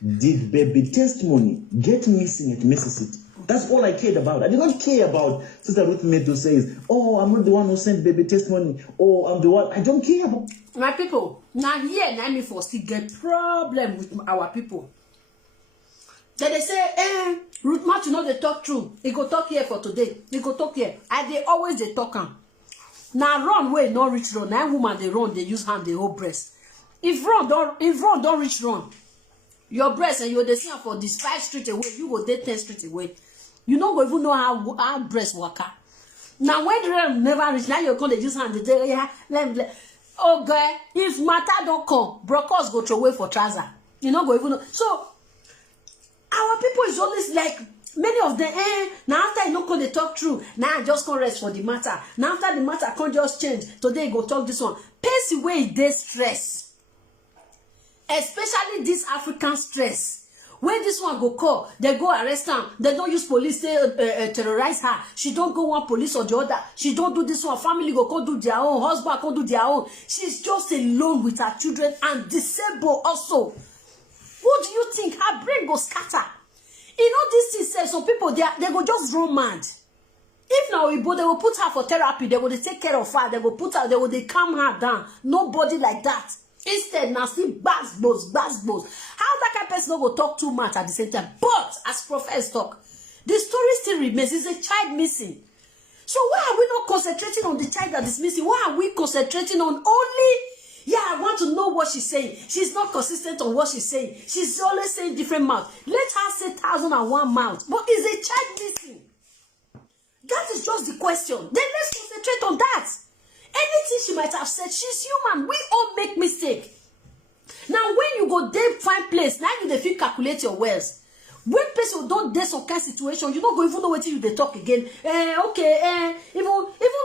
did baby testimony get missing at Mississippi? That's all I cared about. I did not care about Sister Ruth Matthew says, oh, I'm not the one who sent baby testimony. Oh, I'm the one. I don't care about. My people, now here, now me for still get problem with our people. Then they say, Ruth Matthew, no, they talk true. He go talk here for today. He go talk here. And they always they talk am. Now run way, not reach run. Now woman they run, they use hand, they hold breast. If run don't reach run, your breast and you they see for this 5 street away, you go 10 street away. You don't even know how breast work. Now when the realm never reach, now you're going to use hand the day, yeah, oh girl, if matter don't come, brokers go throw away for trouser. You know, go even know. So our people is always like, many of them, now after you know can they talk true, now I just can't rest for the matter. Now after the matter can't just change. Today go talk this one. Pace away this stress. Especially this African stress. When this one go call, they go arrest her. They don't use police to terrorize her. She don't go one police or the other. She don't do this one. Family go do their own. Husband go do their own. She's just alone with her children and disabled also. What do you think? Her brain go scatter. You know this thing says some people they go just run mad. If now they will put her for therapy, they will take care of her, they will put her, they will calm her down. Nobody like that. Instead, now see bass. How that kind of person will talk too much at the same time? But as Professor talk, the story still remains. Is a child missing. So why are we not concentrating on the child that is missing? Why are we concentrating on only? Yeah, I want to know what she's saying. She's not consistent on what she's saying. She's always saying different mouths. Let her say 1,001 mouths. But is a child missing? That is just the question. Then let's concentrate on that. Anything she might have said, she's human. We all make mistakes. Now, when you go there, find place, now you dey calculate your wells. When person don't dey some kind of situation, you don't go even know what you they talk again. Even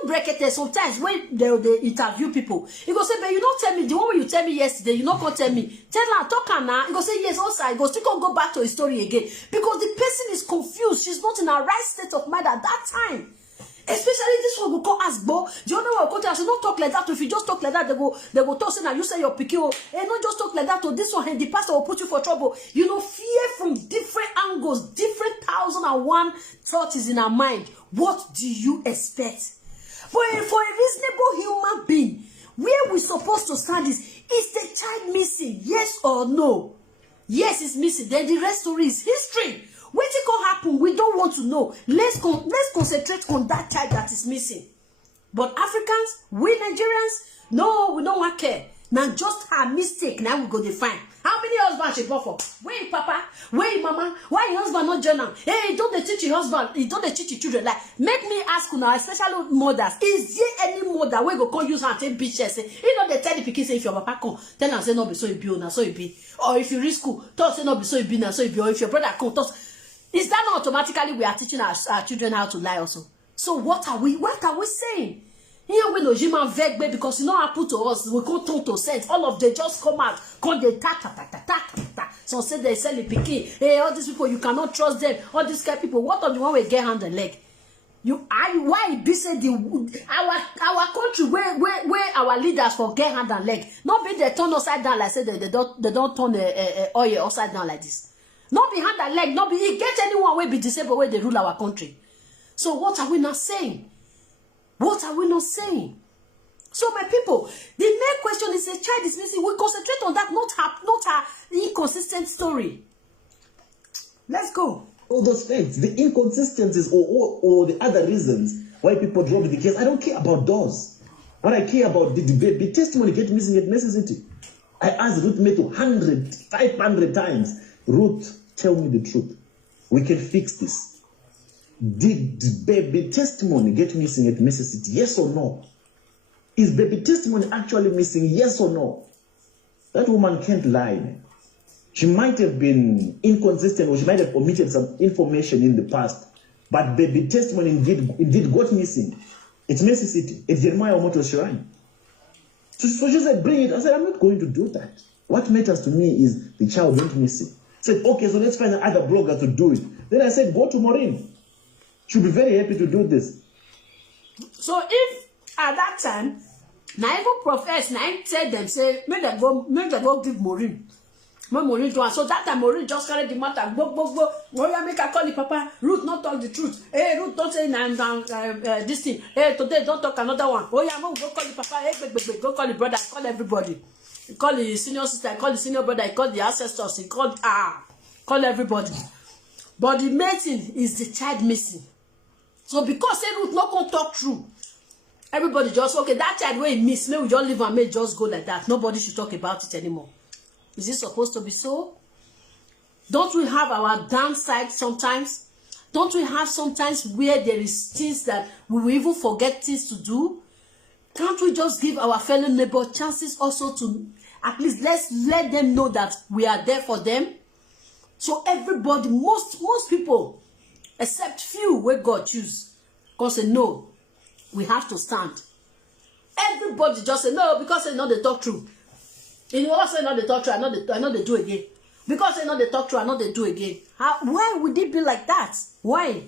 break it sometimes when they interview people. You go say, but you don't tell me the one way you tell me yesterday, you not gonna tell me. Tell her, talk her now. You go say yes, also. You go still go back to his story again. Because the person is confused. She's not in a right state of mind at that time. Especially this one will call us bo. The other one will tell us not talk like that. If you just talk like that, they go talk saying that you say your picky. And not just talk like that. To this one, and the pastor will put you for trouble. You know, fear from different angles, different 1,001 thoughts is in our mind. What do you expect? For a reasonable human being, where we supposed to stand is the child missing? Yes or no? Yes, it's missing. Then the rest story is history. What it can happen, we don't want to know. Let's concentrate on that child that is missing. But Africans, we Nigerians, no, we don't want care. Now just her mistake, now we go define. How many husbands she bought for? Where your papa? Where your mama? Why your husband not journal? Hey, don't they teach your husband? Don't they teach your children? Like, make me ask you now, especially mothers, is there any mother where go come use her and take bitch say, you know they tell the pikin say if your papa come, tell her say no be so it be, now so it be. Or if you reach school, talk say no be so it be, now so it be. Or if your brother come, talk. Is that not automatically we are teaching our children how to lie also? So what are we saying? Here we know human veg because you know happen to us, we can't talk to sense. All of them just come out, come they ta. So say they sell the pikin. Hey, all these people you cannot trust them. All these kind of people, what of the one we get hand and leg? Why be say our country where our leaders for get hand and leg? Not be they turn upside down like say they don't turn oil upside down like this. Not be hand and leg, not be get anyone will be disabled where they rule our country. So what are we not saying? What are we not saying? So my people, the main question is a child is missing. We concentrate on that, not her inconsistent story. Let's go. All those facts, the inconsistencies or the other reasons why people drop the case. I don't care about those. What I care about the testimony get missing at necessity. I asked Ruth Meto 500 times. Ruth, tell me the truth. We can fix this. Did baby testimony get missing at necessity? Yes or no? Is baby testimony actually missing? Yes or no? That woman can't lie. Man. She might have been inconsistent or she might have omitted some information in the past. But baby testimony indeed got missing. It's necessity. It's Jeremiah Omoto Shrine. So she said, bring it. I said, I'm not going to do that. What matters to me is the child went missing. Said, okay, so let's find another blogger to do it. Then I said, go to Maureen. She'll be very happy to do this. So if at that time, now even profess, now said them, say, make them go give Maureen. Maureen to her. So that time Maureen just carried the matter. Go. Maureen make her call the papa. Ruth not talk the truth. Hey, Ruth don't say this thing. Hey, today don't talk another one. Oh yeah, go call the papa. Hey, go call the brother. Call everybody. He call the senior sister, he call the senior brother, he call the ancestors, he call everybody. But the main thing is the child missing. So because say Ruth not gonna talk true, everybody just okay, that child where he miss, maybe we just leave and may just go like that. Nobody should talk about it anymore. Is it supposed to be so? Don't we have our downside sometimes? Don't we have sometimes where there is things that we will even forget things to do? Can't we just give our fellow neighbor chances also to, at least let's let them know that we are there for them? So everybody, most people, except few where God choose, because say no, we have to stand. Everybody just say no because they know they talk true. You also know they talk true, I know they do again. Because they know they talk true, I know they do again. Why would it be like that? Why?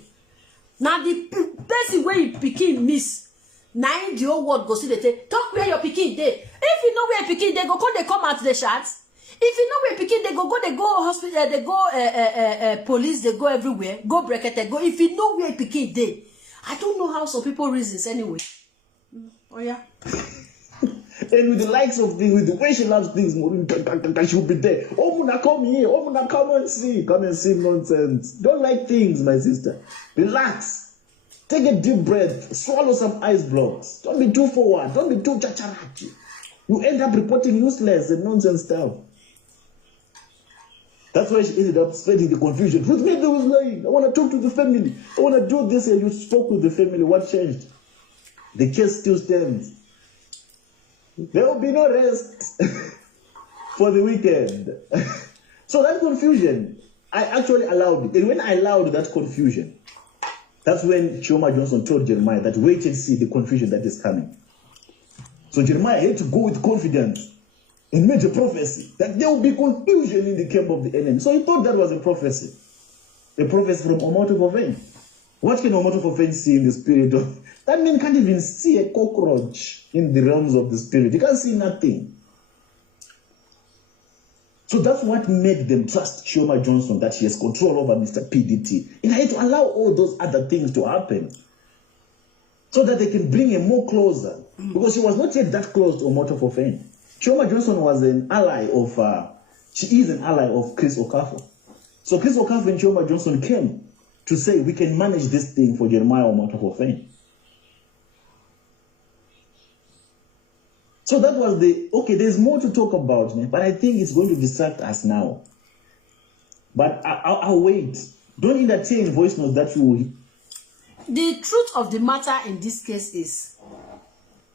Now the person where you pikin miss, now the whole world go see the say, talk where your pikin dey. If you know where pikin dey, they come out the shots. If you know where pikin they go hospital, they go police, they go everywhere, go brekete, go. If you know where pikin dey, I don't know how some people reasons anyway. Oh yeah. And with the likes of things, with the way she loves things, she'll be there. Oh, Muna, come here. Oh, Muna, come and see. Come and see nonsense. Don't like things, my sister. Relax. Take a deep breath. Swallow some ice blocks. Don't be too forward. Don't be too chacharachi. You end up reporting useless and nonsense stuff. That's why she ended up spreading the confusion. Ruth Mabel was lying. I want to talk to the family. I want to do this. And you spoke with the family. What changed? The case still stands. There will be no rest for the weekend. So that confusion, I actually allowed it. And when I allowed that confusion, that's when Chioma Johnson told Jeremiah that wait and see the confusion that is coming. So Jeremiah had to go with confidence and made a prophecy that there will be confusion in the camp of the enemy. So he thought that was a prophecy from Omoto Fofeng. What can Omoto Fofeng see in the spirit of... That man can't even see a cockroach in the realms of the spirit. He can't see nothing. So that's what made them trust Chioma Johnson, that she has control over Mr. PDT. And I had to allow all those other things to happen so that they can bring him more closer. Because she was not yet that close to Omoto Fofeng. Chioma Johnson was an ally of, she is an ally of Chris Okafor. So Chris Okafor and Chioma Johnson came to say, we can manage this thing for Jeremiah Omoto Fofeng. So that was okay, there's more to talk about, but I think it's going to distract us now. But I'll wait. Don't entertain voice notes that you will. The truth of the matter in this case is,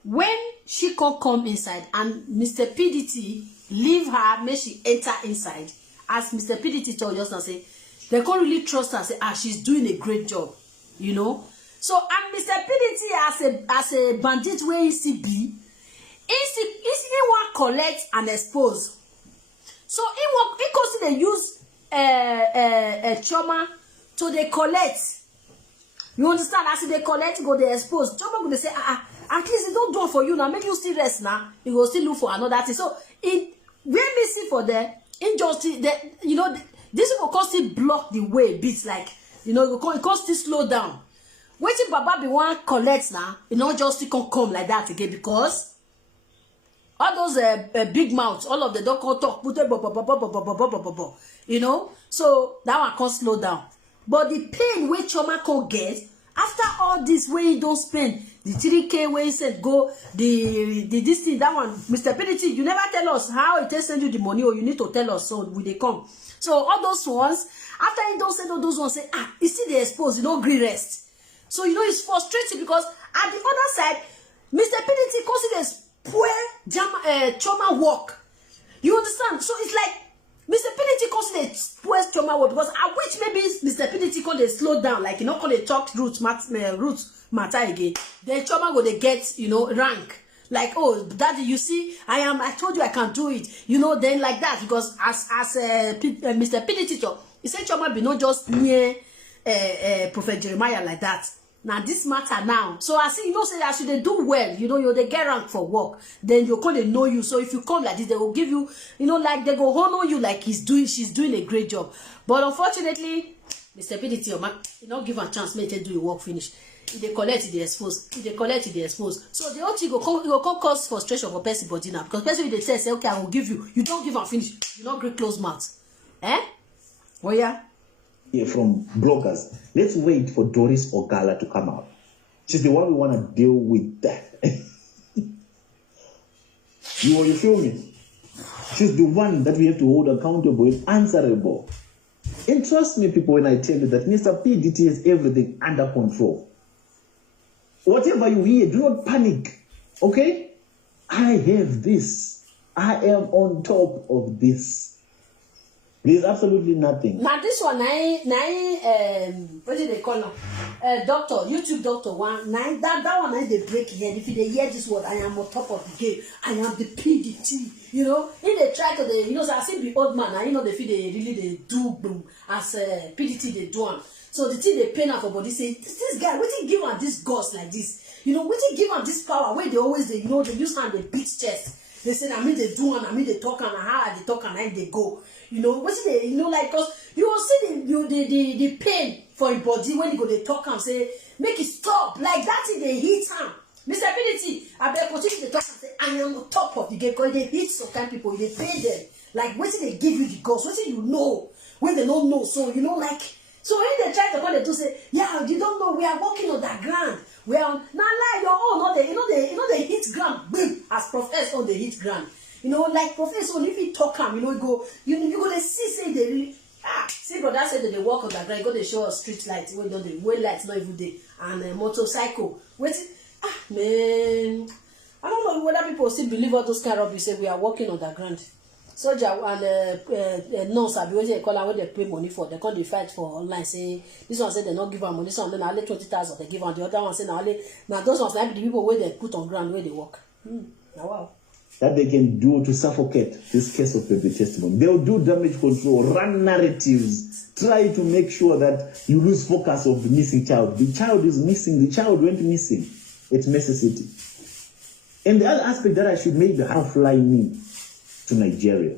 when she can't come inside and Mr. PDT leave her, make she enter inside, as Mr. PDT told us and say, they can't really trust her and say, she's doing a great job, you know. So, and Mr. PDT as a bandit where he be, he want collect and expose. So he consider use Chioma to they collect. You understand? As they collect, go they expose. Chioma go say, at least it don't do for you now. Make you still rest now. You go still look for another thing. So it when we see for the injustice, you know, this will constantly block the way bits like, you know, it constantly slow down. Waiting Baba be one collect now, you know, just can't come like that again because all those big mouths, all of the don't talk, you know, so that one can't slow down. But the pain where Chioma can get after all this, where you don't spend the 3K where you said go, the this thing, that one, Mr. PDT, you never tell us how it send you the money, or you need to tell us so when they come. So all those ones, after you don't send all those ones, say you see they expose, you know, green rest. So you know it's frustrating because at the other side, Mr. PDT considers poor Chioma work. You understand? So it's like Mr. PDT considers poor Chioma work because I wish maybe Mr. PDT can they slow down, like you know, can they talk roots matter again. Then Chioma go they get, you know, rank. Like, oh, daddy, you see, I told you I can do it. You know, then like that because as Mr. PDT talk, he said Chioma be not just near Prophet Jeremiah like that. Now this matter now. So I see, you know, say as you they do well, you know, you they get rank for work, then you call they know you. So if you come like this, they will give you, you know, like they go honor you like she's doing a great job. But unfortunately, Mr. PDT, you know, give a chance, make them do your work finish. If they collect it, they expose. If they collect it, they expose. So the whole thing go cause frustration for person body now. Because person they say, okay, I will give you. You don't give and finish. You not great close mouth. Well, yeah. From bloggers, let's wait for Doris Ogala to come out. She's the one we want to deal with that. you feel me? She's the one that we have to hold accountable and answerable. And trust me, people, when I tell you that Mr. PDT has everything under control. Whatever you hear, do not panic. Okay? I have this. I am on top of this. There's absolutely nothing. Now this one, what do they call him? Doctor, YouTube doctor one. That one, they break here. If they hear this word, I am on top of the game. I am the PDT. You know, if they try to, so I see the old man, and they feel they do boom as PDT they do. So the thing they pain out for body say, this guy, what he give him this ghost like this? You know, what he give him this power where they always they use hand, they beat chest. They say, I mean they do and I mean they talk and how they talk and how they go. You know, what they like, cause you will see the pain for your body when you go they talk and say, make it stop. Like that thing they hit him. Mr. PDT, I better continue to talk and say, I am on top of the game, because they hit some kind of people, they pay them. Like what they give you the ghost, what you know when they don't know. So you know, like, so when they try to call they do say, yeah, you don't know, we are walking on that ground. We are now like your own, they hit ground, boom, as professor on the hit ground. You know, like professor, if you talk you know, you go to see, say they really see, brother said that they walk on that ground, you go to show us street lights, when the way lights not even day, and motorcycle. Wait, man, I don't know whether people still believe all those kind of you say we are walking on that ground. Soldier and nurse abi wetin they call am wey they pay money for, they come dey fight for online say this one say they not give am money, this one na only 20,000 they give am, the other one say na those ones na the people wey they put on ground where they work. Now wow. That they can do to suffocate this case of baby testimony. They'll do damage control, run narratives, try to make sure that you lose focus of the missing child. The child is missing, the child went missing. It's necessity. And the other aspect that I should maybe have fly me to Nigeria.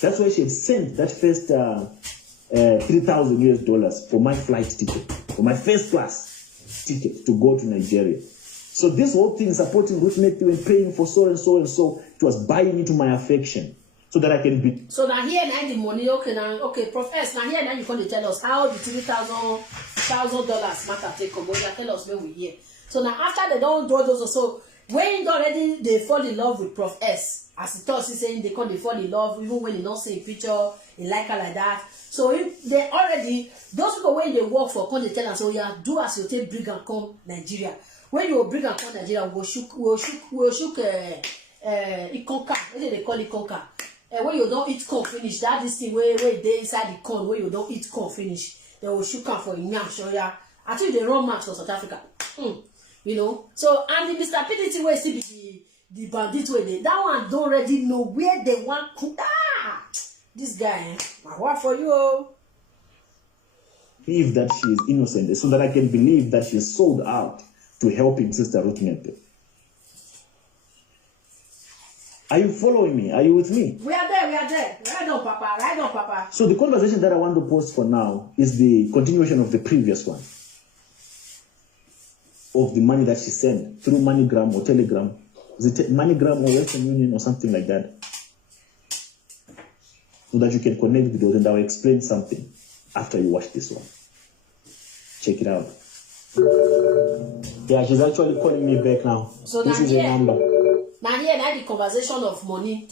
That's why she had sent that first $3,000 for my flight ticket, for my first class ticket to go to Nigeria. So this whole thing, supporting Ruth Matthew and praying for so and so and so, it was buying into my affection so that I can be. So now here now the money, okay, Professor, now here now you can tell us how the $3,000 matter take come, but tell us when we hear. So now after they don't do those, so when already they fall in love with Prof S, as he thought he's saying they fall in love even when they not see a picture, they like her like that. So if they already, those people when they work for, come they tell us, so yeah, do as you take bring and come Nigeria. When you bring and come Nigeria, we'll shook ikonka. What do they call ikonka? When you don't eat corn finish, that is the way they inside the corn, when you don't eat corn finish, they will shook am for Inyam Shoya. I think they run marks for South Africa. You know, so and the Mr. PDT way still be the bandit way that one don't already know where they want. This guy, my wife for you. Believe that she is innocent, so that I can believe that she is sold out to helping Sister Ruth Matthew. Are you following me? Are you with me? We are there. Right on, Papa. So the conversation that I want to post for now is the continuation of the previous one. Of the money that she sent through MoneyGram or Telegram. Is it MoneyGram or Western Union or something like that? So that you can connect with those, and I will explain something after you watch this one. Check it out. Yeah, she's actually calling me back now. So this is a number. Now here, now the conversation of money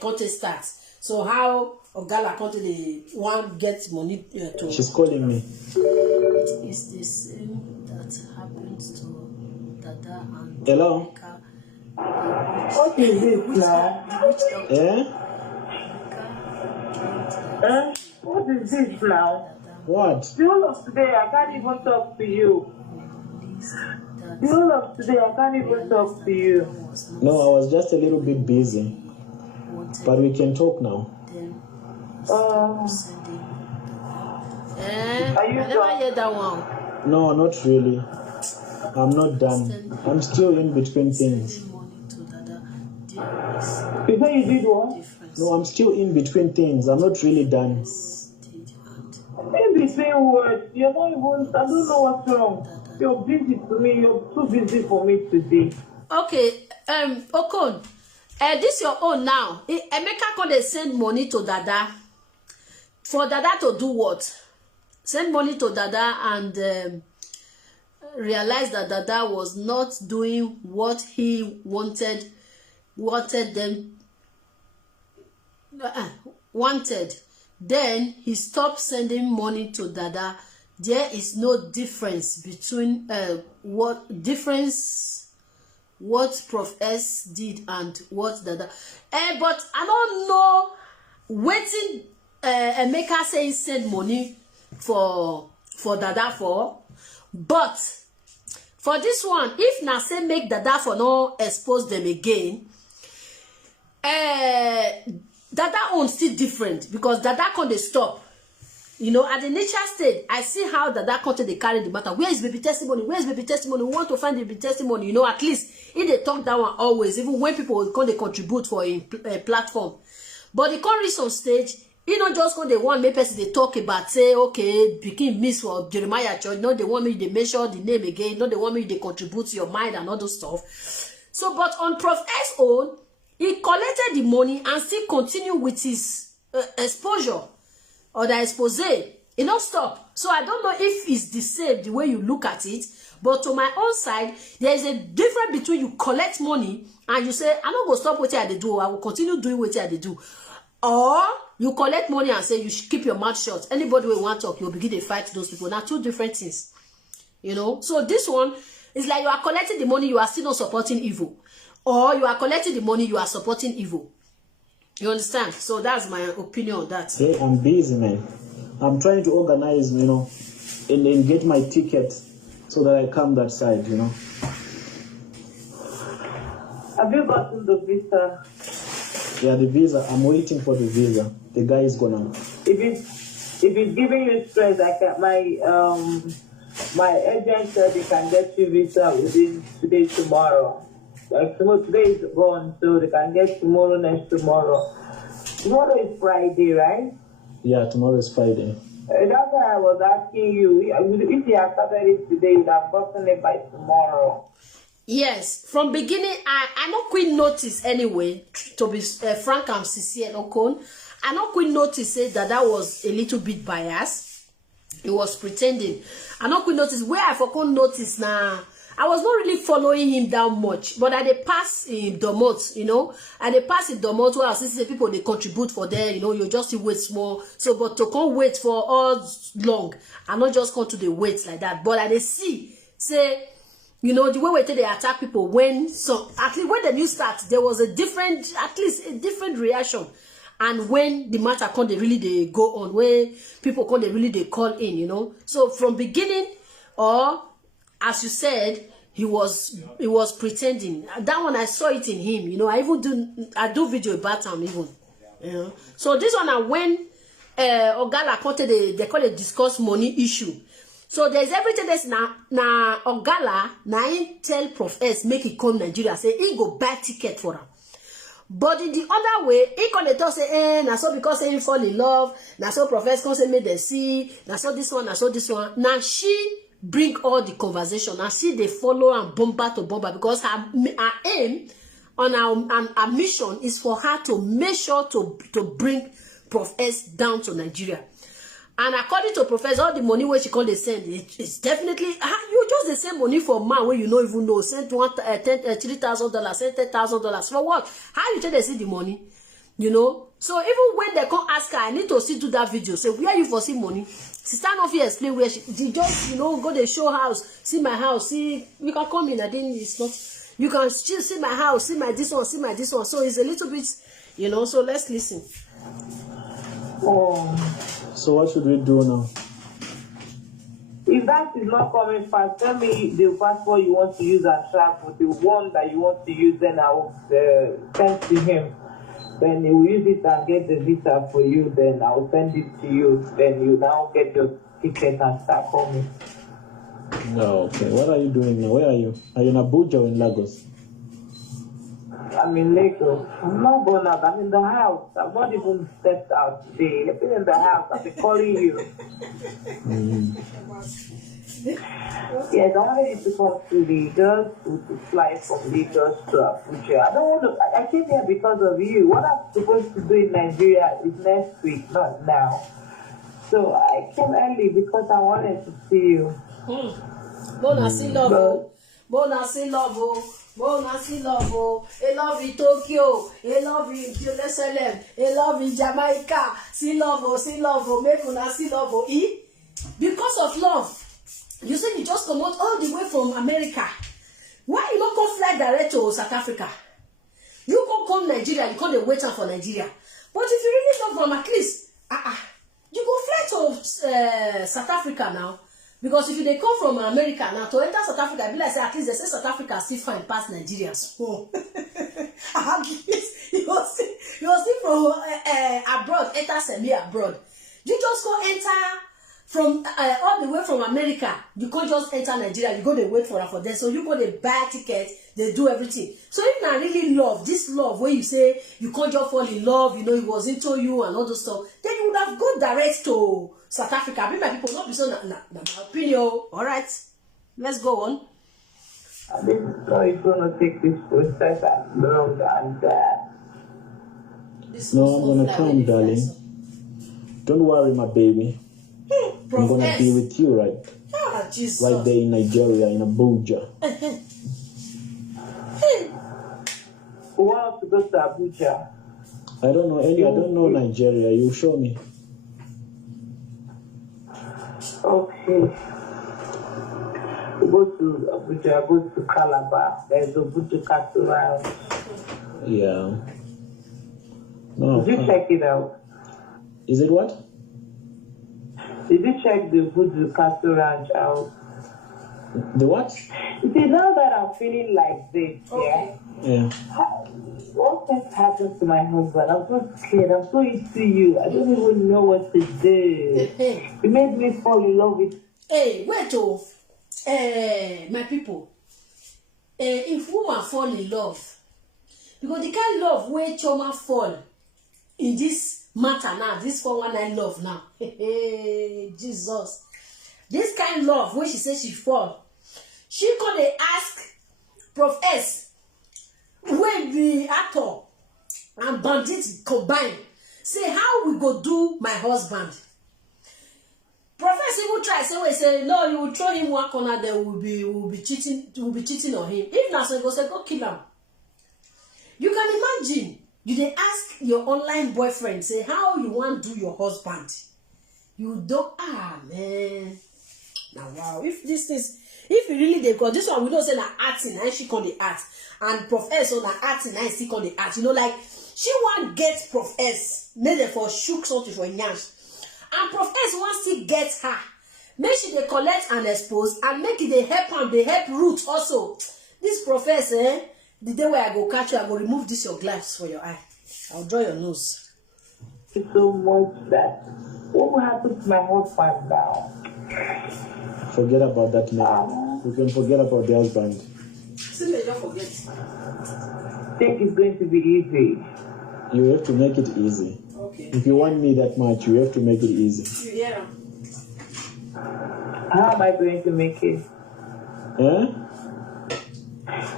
contest starts. So how Ogala Conte the one gets money to? She's calling me. It is this that happens to Dada and hello. What is this now? What is this now? What? The whole of today, I can't even talk to you. The whole of today, I can't even talk to you. No, I was just a little bit busy. But we can talk now. Are you I never heard that one. No, not really. I'm not done. I'm still in between things. You say you did what? No, I'm still in between things. I'm not really done. In between words, you're not even, I don't know what's wrong. You're busy to me, you're too busy for me today. Okay, Okon, this your own now. Emeka can they send money to Dada? For Dada to do what? Send money to Dada and realize that Dada was not doing what he wanted then he stopped sending money to Dada. There is no difference between what Prof S did and what Dada. But I don't know waiting Emeka saying send money for Dada for, but for this one, if na say make Dada for no expose them again, Dada own still different because Dada can't dey stop. You know, at the nature state, I see how Dada can't they carry the matter. Where is baby testimony? Where is baby testimony? We want to find the baby testimony. You know, at least if they talk that one always, even when people can't they contribute for a platform. But the can't reach on stage. You know, just when they want me person they talk about say, okay, became miss for Jeremiah Church. No, they want me to mention the name again. No, they want me to contribute to your mind and all those stuff. So, but on Prof S own, he collected the money and still continue with his exposure or the expose. He don't stop. So I don't know if it's the same the way you look at it. But to my own side, there is a difference between you collect money and you say, I'm not going to stop what I do. I will continue doing what I do. Or you collect money and say you should keep your mouth shut. Anybody will want to talk, you'll begin to fight those people. Now, two different things. You know? So this one is like you are collecting the money, you are still not supporting evil. Or you are collecting the money, you are supporting evil. You understand? So that's my opinion on that. Hey, I'm busy, man. I'm trying to organize, you know, and then get my ticket so that I come that side, you know. Have you gotten the visa? Yeah, the visa. I'm waiting for the visa. The guy is gonna. If it's giving you stress, I can my agent said they can get you visa within today, tomorrow. Like today is gone, so they can get tomorrow, next tomorrow. Tomorrow is Friday, right? Yeah, tomorrow is Friday. That's why I was asking you. If you have started it today, you would have gotten it by tomorrow. Yes, from beginning, I not quit notice anyway, to be frank and sincere, Okon. I not quit notice say that was a little bit biased. He was pretending. I not quit notice where I forgot notice now. I was not really following him down much, but I dey pass in Domot, you know. I dey pass in Domot where I see people they contribute for there, you know. You just wait small. So, but to come wait for all long, I not just come to the wait like that. But I dey see say. You know, the way they attack people when, so at least when the news starts, there was a different, at least a different reaction. And when the matter come, they go on, where people come, they call in, you know. So from beginning, or as you said, he was pretending. That one, I saw it in him, you know. I do video about him even, you know. So this one, when Ogala Conte, they call it discuss money issue. So there's everything that's na Ogala na him tell Prof S make he come Nigeria, say he go buy ticket for him. But in the other way, he can talk say, na so because he fall in love, na so Prof S come say make them see, na so this one, na so this one. Now she bring all the conversation. Now she they follow and bomber to bomber because her aim on our mission is for her to make sure to bring Prof S down to Nigeria. And according to Professor, all the money where she called they send, it's definitely you just the same money for man where you don't even know. Send $3,000, send $10,000 for what? How you tell they see the money? You know? So even when they come ask her, I need to still do that video. Say, where you for see money? Sister of here explain where she just, you know, go to show house, see my house, see you can come in. I think it's not you can still see my house, see my this one, see my this one. So it's a little bit, you know, so let's listen. So what should we do now? If that is not coming fast, tell me the passport you want to use and travel, the one that you want to use, then I will send to him. Then he will use it and get the visa for you, then I will send it to you. Then you now get your ticket and start coming. No, okay. What are you doing now? Where are you? Are you in Abuja or in Lagos? I'm in Lagos. I'm not going out. I'm in the house. I've not even stepped out today. I've been in the house. I've been calling you. Yes, I wanted you to come to Lagos, to fly from Lagos to Abuja. I don't want to. I came here because of you. What I'm supposed to do in Nigeria is next week, not now. So I came early because I wanted to see you. Bona see love, oh. Bona see love, oh. Oh, Nancy love, oh, a love in Tokyo, a love in Jerusalem, a love in Jamaica. See love, oh, make una see love, oh, because of love. You say you just come out all the way from America. Why you don't come fly direct to South Africa? You can't come Nigeria, you can't wait for Nigeria. But if you really love them, at least, you go fly to South Africa now. Because if they come from America now, to enter South Africa, be like say, at least they say South Africa still fine past Nigeria. So, at least you will see from abroad, enter semi-abroad. You just go enter from all the way from America. You can't just enter Nigeria. You go to wait for them. So you go to buy tickets, they do everything. So if you really love, this love where you say you can't just fall in love, you know, it was into you and all those stuff, then you would have gone direct to South Africa. I mean, my people not be so na my opinion. All right, let's go on. This is how it's gonna take this process as long and No, I'm gonna come, darling. Don't worry, my baby. I'm gonna be with you, right? Jesus. Right there in Nigeria, in Abuja. who wants to go to Abuja? I don't know any. I don't know Nigeria. You show me. Okay. Go to Abuja, go to Calabar. There's Obudu Castle Ranch. Yeah. No. Did you check it out? Is it what? Did you check the Obudu Castle Ranch out? The what? You see, now that I'm feeling like this, Okay. Yeah. What things happened to my husband? I'm so scared. I'm so into you. I don't even know what to do. You made me fall in love with. Hey, wait, my people. If woman fall in love, because the kind of love where Choma fall in this matter now, this 419 love now, Jesus, this kind of love where she says she fall, she could ask Prof S, where the actor and bandit combine, say how we go do my husband. Professor will try say no, you will throw him one corner, then will be cheating on him. If not, so go say go kill him. You can imagine you dey ask your online boyfriend say how you want do your husband. You don't man. Now wow, if you really dey go this one, we know say na acting and she can the act, and Prof S on na acting and still can the act. You know, like she want get Prof S, make them for shook something for nyash. And Prof S wants to get her. Make she dey collect and expose and make it dey help am, dey help root also. This professor, the day where I go catch you, I go remove this your glass for your eye. I'll draw your nose. So much that what will happen to my husband now? Forget about that man. You can forget about the husband. See, don't forget. I think it's going to be easy. You have to make it easy. Okay. If you want me that much, you have to make it easy. You hear him? How am I going to make it? Eh?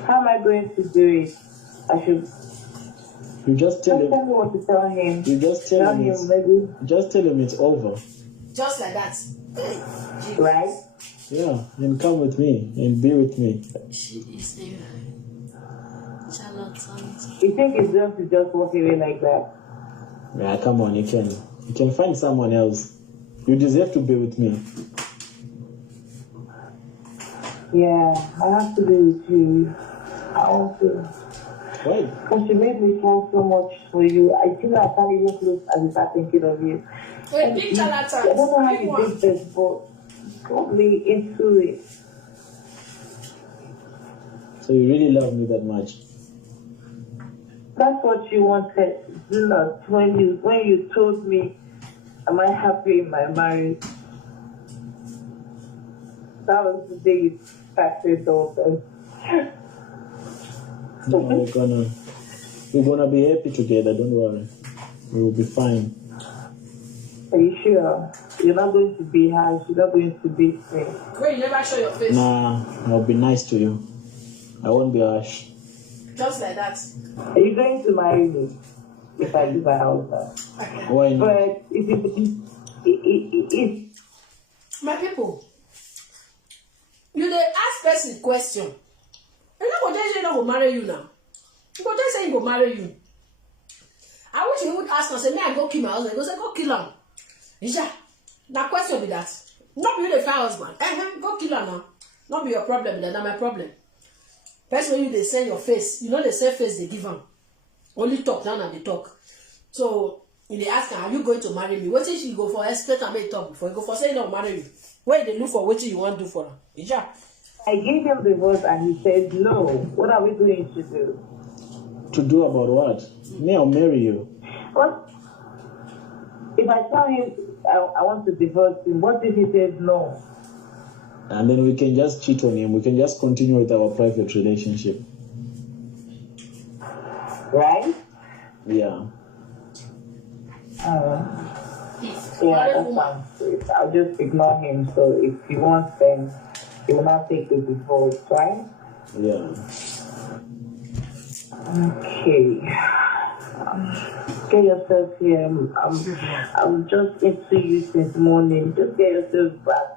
How am I going to do it? I should. You just tell Tell me him. what to tell him. You just tell him. maybe. Just tell him it's over. Just like that. Right? Yeah, and come with me and be with me. She is a charlatan. You think it's going to just walk away like that? Yeah, come on, you can find someone else. You deserve to be with me. Yeah, I have to be with you. I want to. Why? Because you made me fall so much for you. I think I can't even close as I start thinking of you. Hey, big charlatan. I don't know how Big you one. did this, but got me into it. So you really love me that much? That's what you wanted. You know, when you told me, am I happy in my marriage? That was the day you started over. No, we're gonna be happy together. Don't worry. We will be fine. Are you sure? You're not going to be harsh. You're not going to be free. Wait, you never show your face. Nah, I'll be nice to you. I won't be harsh. Just like that. Are you going to marry me if I leave my house? Why not? But if My people, you dey ask person question. And no go just say no go marry you now. He go just say he go marry you. I wish he would ask us, say, may I go kill my husband? He go say, go kill him. Yeah. Now question be that. Not be you the fire husband. Go kill her now. Not be your problem, that's not my problem. First when you they send your face, you know they say face they give them. Only talk now and they talk. So if they ask her, are you going to marry me? What if she go for expert and make talk before you go for say no marry you? Where they look for what you want to do for her? Yeah. I gave him the vote and he said no. What are we going to do? To do about what? Me, I'll marry you. What if I tell him I want to divorce him? What if he says no? And then we can just cheat on him. We can just continue with our private relationship. Right? Yeah. Yeah, that sounds good. I'll just ignore him. So if he wants, then he will not take the divorce, right? Yeah. Okay. Get yourself here. I'm just into you since morning. Just get yourself back.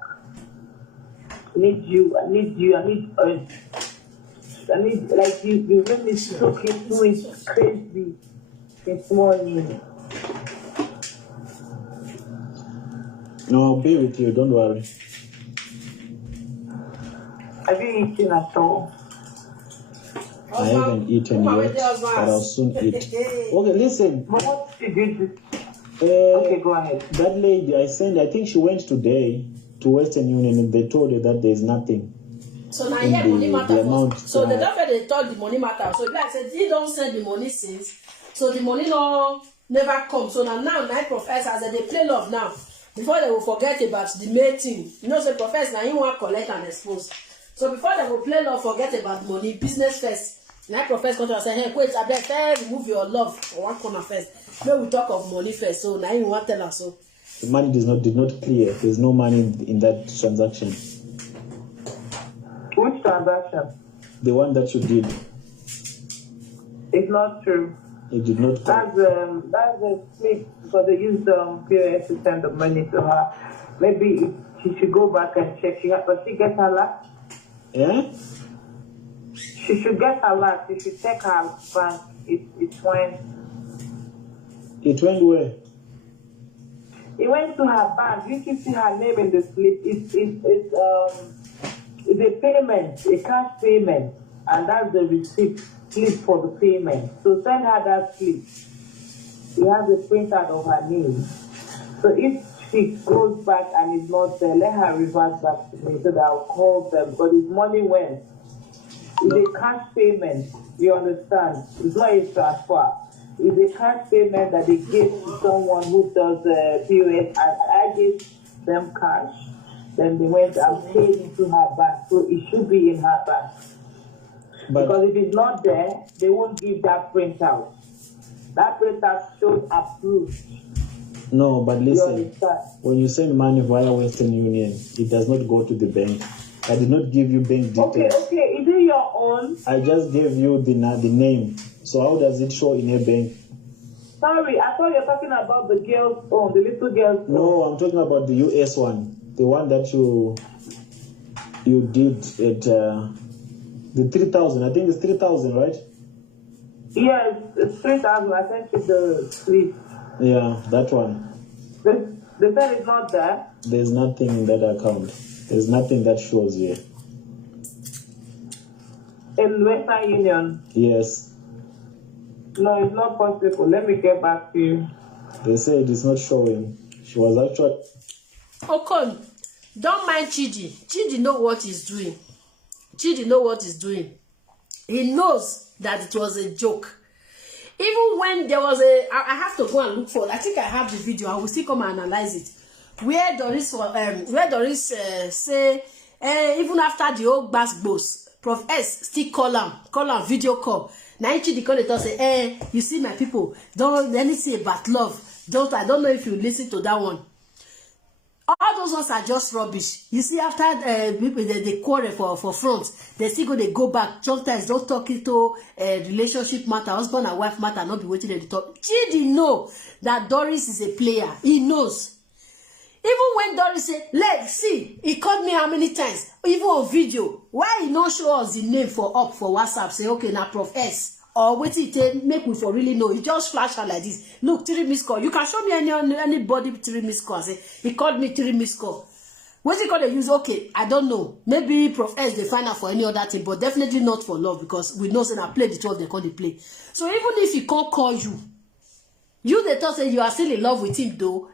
I need like you made me so crazy this morning. No, I'll be with you, don't worry. Have you eaten at all? I haven't eaten yet, but I'll soon eat. Okay, listen. But what did you do? Okay, go ahead. That lady I think she went today to Western Union and they told her that there's nothing. So now yeah, money matter. amount, So the doctor they told the money matter. So like I said, he don't send the money since. So the money no never come. So now night professors they play love now. Before they will forget about the mating. You know, so professor now he want collect and expose. So before they will play love, forget about money, business first. Now professor come to say, hey, wait, I better remove your love for one corner first. Then we talk of money first. So now you want to tell us so. The money did not clear. There's no money in that transaction. Which transaction? The one that you did. It's not true. It did not come. That's a slip because they used POS to send the money to her. Maybe she should go back and check. But she get her luck. Yeah? She should get her luck. She should check her bank. It went. It went where? It went to her bank. You can see her name in the slip. It's a payment, a cash payment, and that's the receipt slip for the payment. So send her that slip. She has a printout of her name. So if she goes back and is not there, let her revert back to me so that I'll call them. But if money went, it's a cash payment. You understand? It's not a transfer. It's a cash payment that they gave to someone who does POS, and I gave them cash. Then they went and paid into her bank. So it should be in her bank. But Because if it's not there, they won't give that printout. That printout shows approved. no, but You listen. understand? When you send money via Western Union, it does not go to the bank. I did not give you bank details. Okay. Is it your own? I just gave you the name. So how does it show in a bank? Sorry, I thought you were talking about the girl's own, the little girl's own. No, I'm talking about the US one. The one that you did at the 3,000. I think it's 3,000, right? Yes, it's 3,000. I sent you the slip. Yeah, that one. They said it's not there. There's nothing in that account. There's nothing that shows here. In Western Union. Yes. No, it's not possible. Let me get back to you. They say it is not showing. She was actually... Okon, don't mind Chidi. Chidi know what he's doing. Chidi know what he's doing. He knows that it was a joke. Even when there was I have to go and look for it. I think I have the video. I will still come and analyze it. Where Doris say, even after the old gbas, Prof S still call him video call. Now Chidi call it and say, you see my people, don't anything about love. I don't know if you listen to that one. All those ones are just rubbish. You see, after people they quarrel for front, they still go back. Sometimes don't talk it to relationship matter, husband and wife matter, not be waiting at the top. Chidi know that Doris is a player. He knows. Even when Doris say, "Leg, see, he called me how many times?" Even on video, why he not show us the name for WhatsApp? Say, okay, now Prof S. Or wait it make we for really know. He just flash out like this. Look, 3 missed call. You can show me anybody 3 missed call. Say he called me 3 missed call. What's he called? They use? Okay, I don't know. Maybe Prof S they find out for any other thing, but definitely not for love, because we know say I play the 12 they call the play. So even if he can't call you, they thought say you are still in love with him though.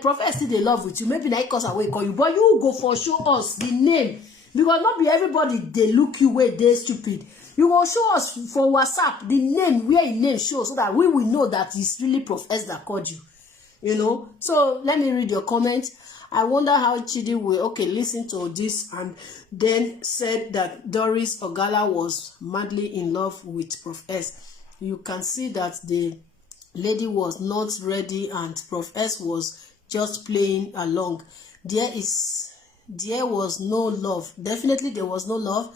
Prof S still in love with you. Maybe na cause away call you, but you go for show us the name, because not be everybody they look you where they stupid. You will show us for WhatsApp the name, where his name shows, so that we will know that it's really Prof S that called you. You know? So let me read your comment. I wonder how Chidi will listen to this and then said that Doris Ogala was madly in love with Prof S. You can see that the lady was not ready and Prof S was just playing along. There was no love. Definitely there was no love.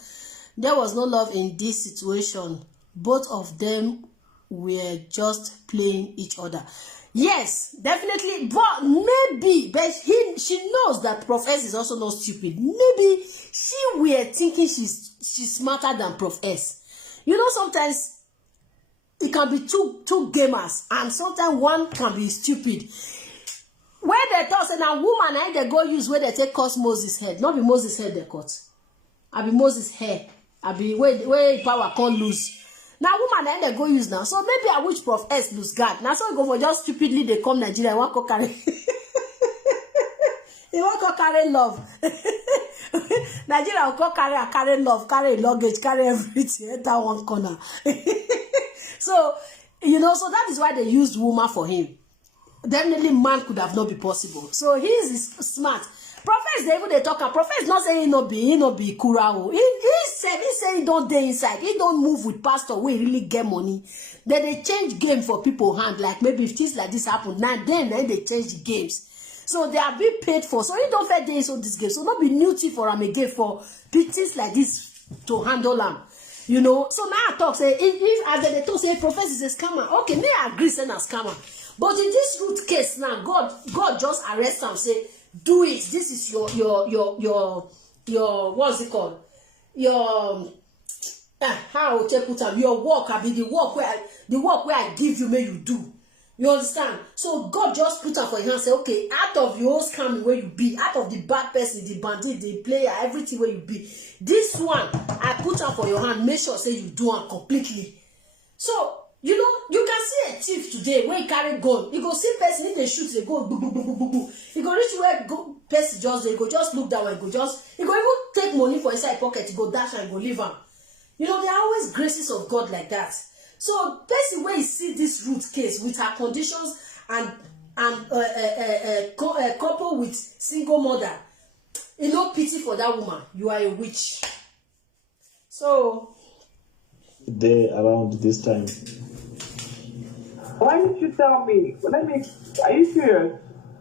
There was no love in this situation. Both of them were just playing each other. Yes, definitely. But maybe, she knows that Prof S is also not stupid. Maybe she were thinking she's smarter than Prof S. You know, sometimes it can be two gamers, and sometimes one can be stupid. Where they thought say now woman and they go use where they take cut Moses' head. Not be Moses' head they cut. I be Moses' hair. I be where power can't lose. Now woman and they go use now. So maybe I wish Prof S lose guard. Now so go for just stupidly they come Nigeria. One go carry. They won't go carry love. Nigeria will go carry love, carry luggage, carry everything. Enter one corner. So you know, so that is why they used woman for him. Definitely man could have not be possible. So he is smart. Prophets they even they talk. Prophets not saying he no be kurao. He say he don't dey inside. He don't move with pastor where he really get money. Then they change game for people hand. Like maybe if things like this happen, now then they change the games. So they are being paid for. So he don't fair days on this game. So not be new thing for him again for things like this to handle them. You know. So now I talk say if as they talk say Prophet is a scammer. Okay, may I agree say na scammer. But in this root case now, God just arrest am say, do it. This is your what's it called? Your how to put am? Your work. I mean the work where I give you, may you do. You understand? So God just put am for your hand. Say, okay, out of your own scamming where you be, out of the bad person, the bandit, the player, everything where you be. This one I put am for your hand. Make sure say you do am completely. So. You know, you can see a thief today when he carry gun. He go see person, if they shoot, they go boo, boo, boo, boo, boo, boo. He go reach where go person just they go just look that way, he go even take money for inside pocket, he go dash and go leave him. You know, there are always graces of God like that. So person when you see this root case with her conditions and couple with single mother, you know, pity for that woman. You are a witch. So there around this time. Why didn't you tell me? Are you serious?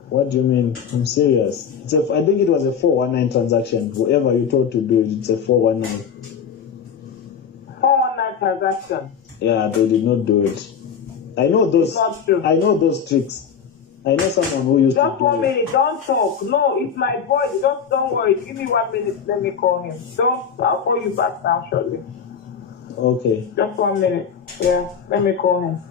What do you mean? I'm serious. I think it was a 419 transaction. Whoever you told to do it, it's a 419. 419 transaction. Yeah, they did not do it. I know those. It's not true. I know those tricks. I know someone who used just to do 1 minute, don't talk. No, it's my boy. Just don't worry. Give me 1 minute. Let me call him. I'll call you back now shortly. Okay. Just 1 minute. Yeah, let me call him.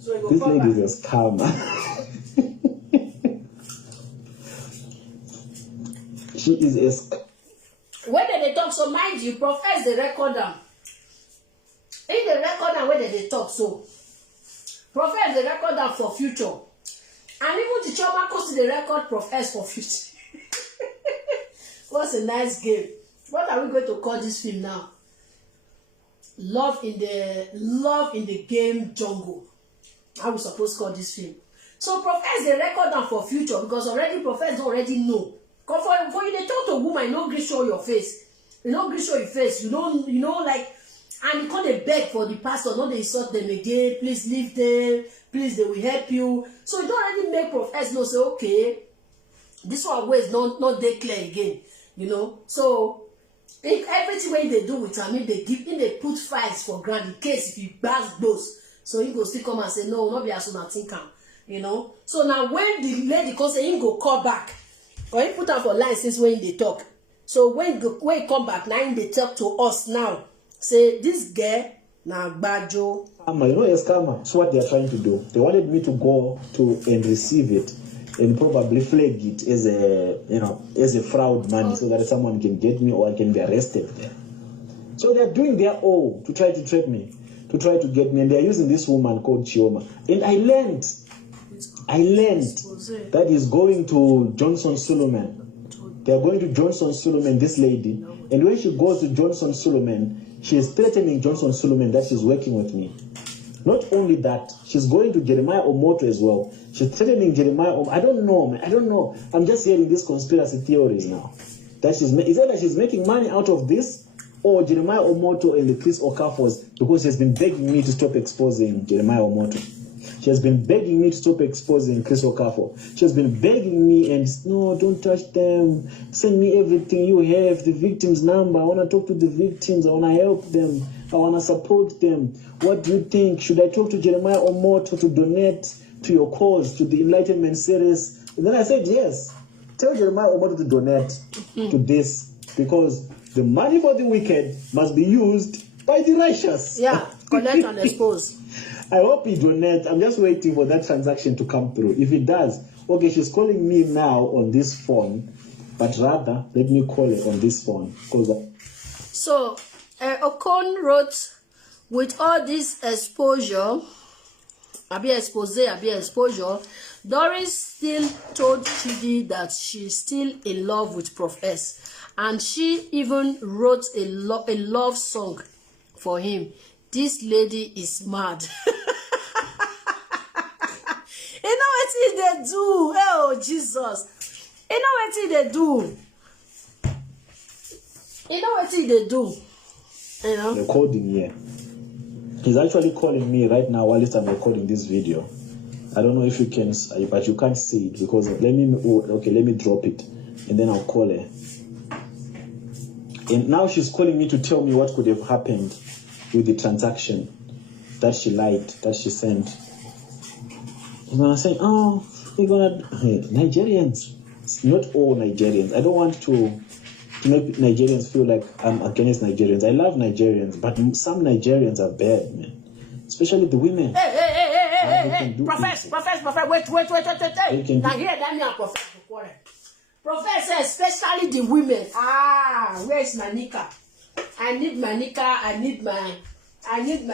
This lady is a scammer. She is a when they talk, so mind you, Prophet the recorder. In the recorder where they talk, so Prophet the recorder for future. And even the Choma goes to the record Prophet for future. What's a nice game. What are we going to call this film now? Love in the game jungle. How we supposed to call this film? So Prophet the record down for future because already Prophet already know. Cause for you they talk to a woman, you don't show your face. You don't show your face. You know like, and you can't beg for the pastor, not they insult them again. Please leave them. Please, they will help you. So you don't already make Prophet know say okay, this one way is not they clear again. You know, so if everything way they do with him, they put files for ground in case if he bars those. So he go still come and say, no, not be as soon as think am, you know. So now when the lady come say he go call back, or he put am for line since when they talk. So when he come back, now they talk to us now. Say this girl na gbajo. You know, a scammer. That's what they are trying to do. They wanted me to go to and receive it and probably flag it as a, you know, as a fraud money, so that someone can get me or I can be arrested there. So they're doing their all to try to trap me, to try to get me, and they're using this woman called Chioma. And I learned that is going to Johnson Suleiman. They're going to Johnson Suleiman, this lady, and when she goes to Johnson Suleiman, she is threatening Johnson Suleiman that she's working with me. Not only that, she's going to Jeremiah Omoto as well. She's threatening Jeremiah Omoto. I don't know, man. I don't know. I'm just hearing these conspiracy theories now. That is either she's making money out of this, or Jeremiah Omoto and Chris Okafos, because she has been begging me to stop exposing Jeremiah Omoto. She has been begging me to stop exposing Chris Okafo. She has been begging me and, no, don't touch them. Send me everything you have, the victim's number. I want to talk to the victims. I want to help them. I want to support them. What do you think? Should I talk to Jeremiah Omoto to donate to your cause, to the Enlightenment series? And then I said, yes. Tell Jeremiah Omoto to donate to this, because the money for the wicked must be used by the righteous. Yeah, collect and expose. I hope he donates. I'm just waiting for that transaction to come through. If it does, okay, she's calling me now on this phone, but rather let me call her on this phone. So, Okon wrote, with all this exposure, Doris still told Chidi that she's still in love with Prof S, and she even wrote a love song for him. This lady is mad. You know what they do? Oh, Jesus. You know what they do? You know what they do? You know? Recording here. He's actually calling me right now while I'm recording this video. I don't know if you can, but you can't see it because let me drop it and then I'll call her. And now she's calling me to tell me what could have happened with the transaction that she lied, that she sent. And I'm saying, oh, you're gonna Nigerians. It's not all Nigerians. I don't want to make Nigerians feel like I'm against Nigerians. I love Nigerians, but some Nigerians are bad, man. Especially the women. Hey, Professor, wait. Now here, let me Professor. Professor, especially the women. Where's my nika? I need my nika. I need my. He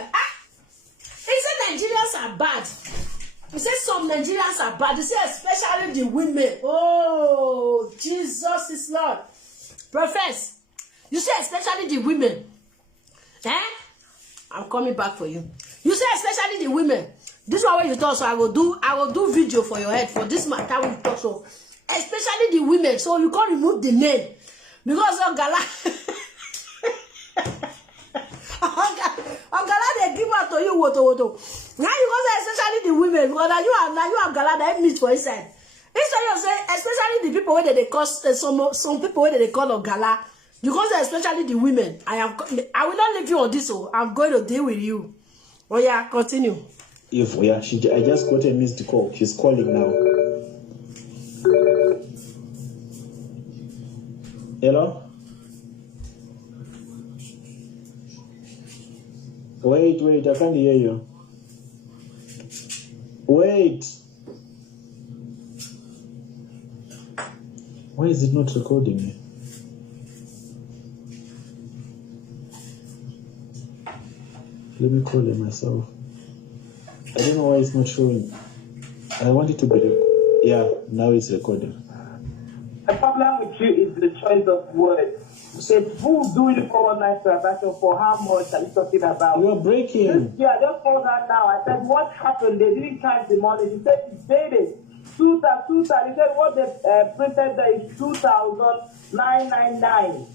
said Nigerians are bad. He said some Nigerians are bad. He said especially the women. Oh, Jesus is Lord. Professor, you say especially the women. I'm coming back for you. You say especially the women. This one where you talk, so I will do video for your head for this matter we talk so. Especially the women, so you can't remove the name because of Gala. Gala they give out to you woto. Now you go say especially the women because now you have Gala that meet for inside. Instead you say especially the people where they call some people where they call Gala. You go say especially the women. I will not leave you on this. So I'm going to deal with you. Oh yeah, continue. I just got a missed call. She's calling now. Hello? Wait, I can't hear you. Wait. Why is it not recording me? Let me call it myself. I don't know why it's not showing. I want it to be yeah, now it's recording. The problem with you is the choice of words. Say, who do you call nice transaction for? How much are you talking about? You are breaking. Yeah, I just called her now. I said, what happened? They didn't count the money. She said, she paid it. 2,000. He said, what they printed there is 2,999.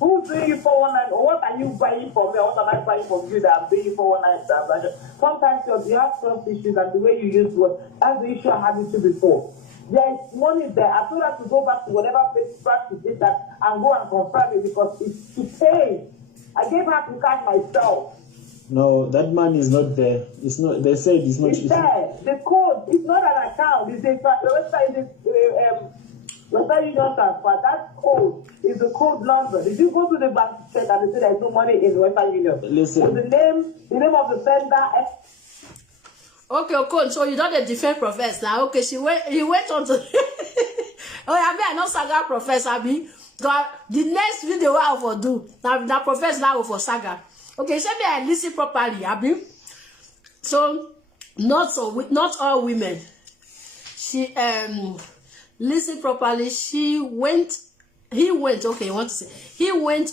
Who's doing you 419? Or what are you buying for me? Or what am I buying from you that I'm doing you 419 transaction? Sometimes you have trust issues and the way you use words. That's the issue I had with you before. There is money there. I told her to go back to whatever practice did that and go and confirm it because it's to pay. I gave her to cash myself. No, that man is not there. It's not. They said it's not. It's there. The code is not an account. It's the website is Western Union transfer. That code is the code number. Did you go to the bank to check and they say there's no money in Western Union? Listen. So the name of the sender. Okay, okay, so you don't defend professor now. Okay, he went on to oh, I not Saga professor, God, the next video I will do. Now that professor now for Saga. Okay, so me I listen properly, Abi. So not all women. She listen properly. He went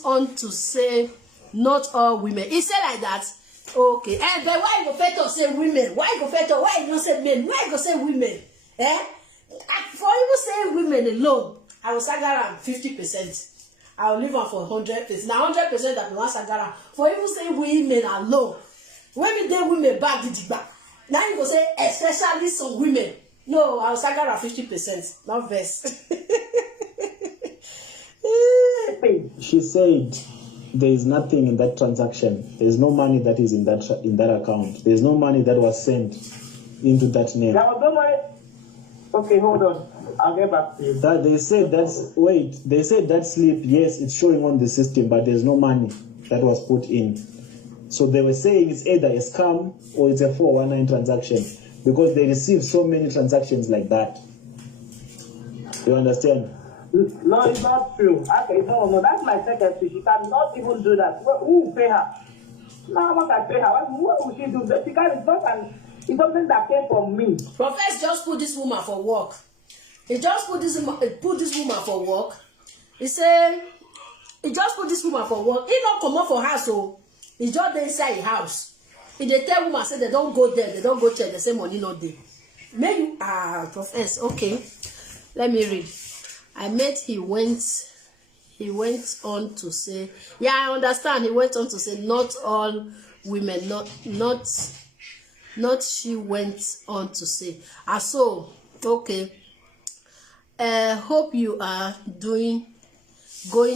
on to say not all women. He said like that. Okay, but why you go to say women? Why you not say men? Why you go say women? For even say women alone, I will sagara 50%. I will leave her for 100%. Now 100% that we want sagara. For even say women alone, when we dey women back the back. Now you go say especially some women. No, I will sagara 50%. Not verse. She said there is nothing in that transaction. There is no money that is in that account. There is no money that was sent into that name. There was no money. Okay, hold on. I'll get back to you. That they said they said that slip, yes, it's showing on the system, but there's no money that was put in. So they were saying it's either a scam or it's a 419 transaction because they received so many transactions like that. You understand? No, it's not true. Okay, no, that's my secretary. She cannot even do that. Who will pay her? No, how much I pay her? What will she do? It's something that came from me. Professor just put this woman for work. He just put this woman for work. He said, he just put this woman for work. He not come up for house, so he just dey inside his house. If they tell woman say they don't go there, they don't go check, they say money not there. Maybe Professor, okay. Let me read. He went on to say, yeah, I understand. He went on to say, not all women, not she went on to say. So, okay. Hope you are going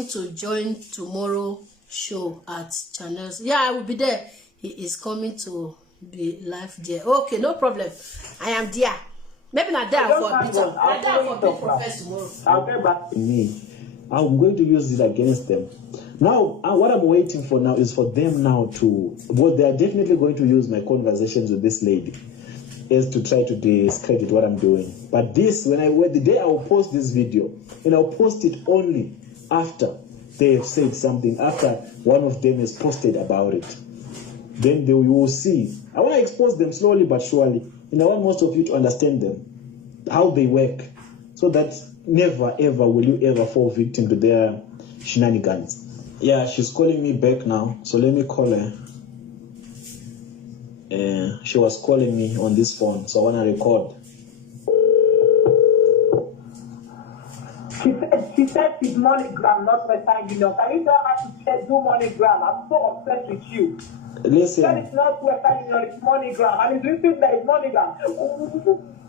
to join tomorrow show at channels. Yeah, I will be there. He is coming to be live there. Okay, no problem. I am there. Maybe not there for a bit. Professor tomorrow. I'll get back to me. I'm going to use this against them. Now, what I'm waiting for now is for them now to, well, they are definitely going to use my conversations with this lady is to try to discredit what I'm doing. But this, the day I will post this video, and I'll post it only after they have said something, after one of them has posted about it. Then you will see. I want to expose them slowly but surely. And I want most of you to understand them, how they work, so that never ever will you ever fall victim to their shenanigans. Yeah, she's calling me back now, so let me call her. She was calling me on this phone, so I want to record. She said it's MoneyGram, not Western Union. Can you tell her to do MoneyGram? I'm so upset with you. Listen. She said it's not Western Union, it's MoneyGram. And it's written that it's MoneyGram.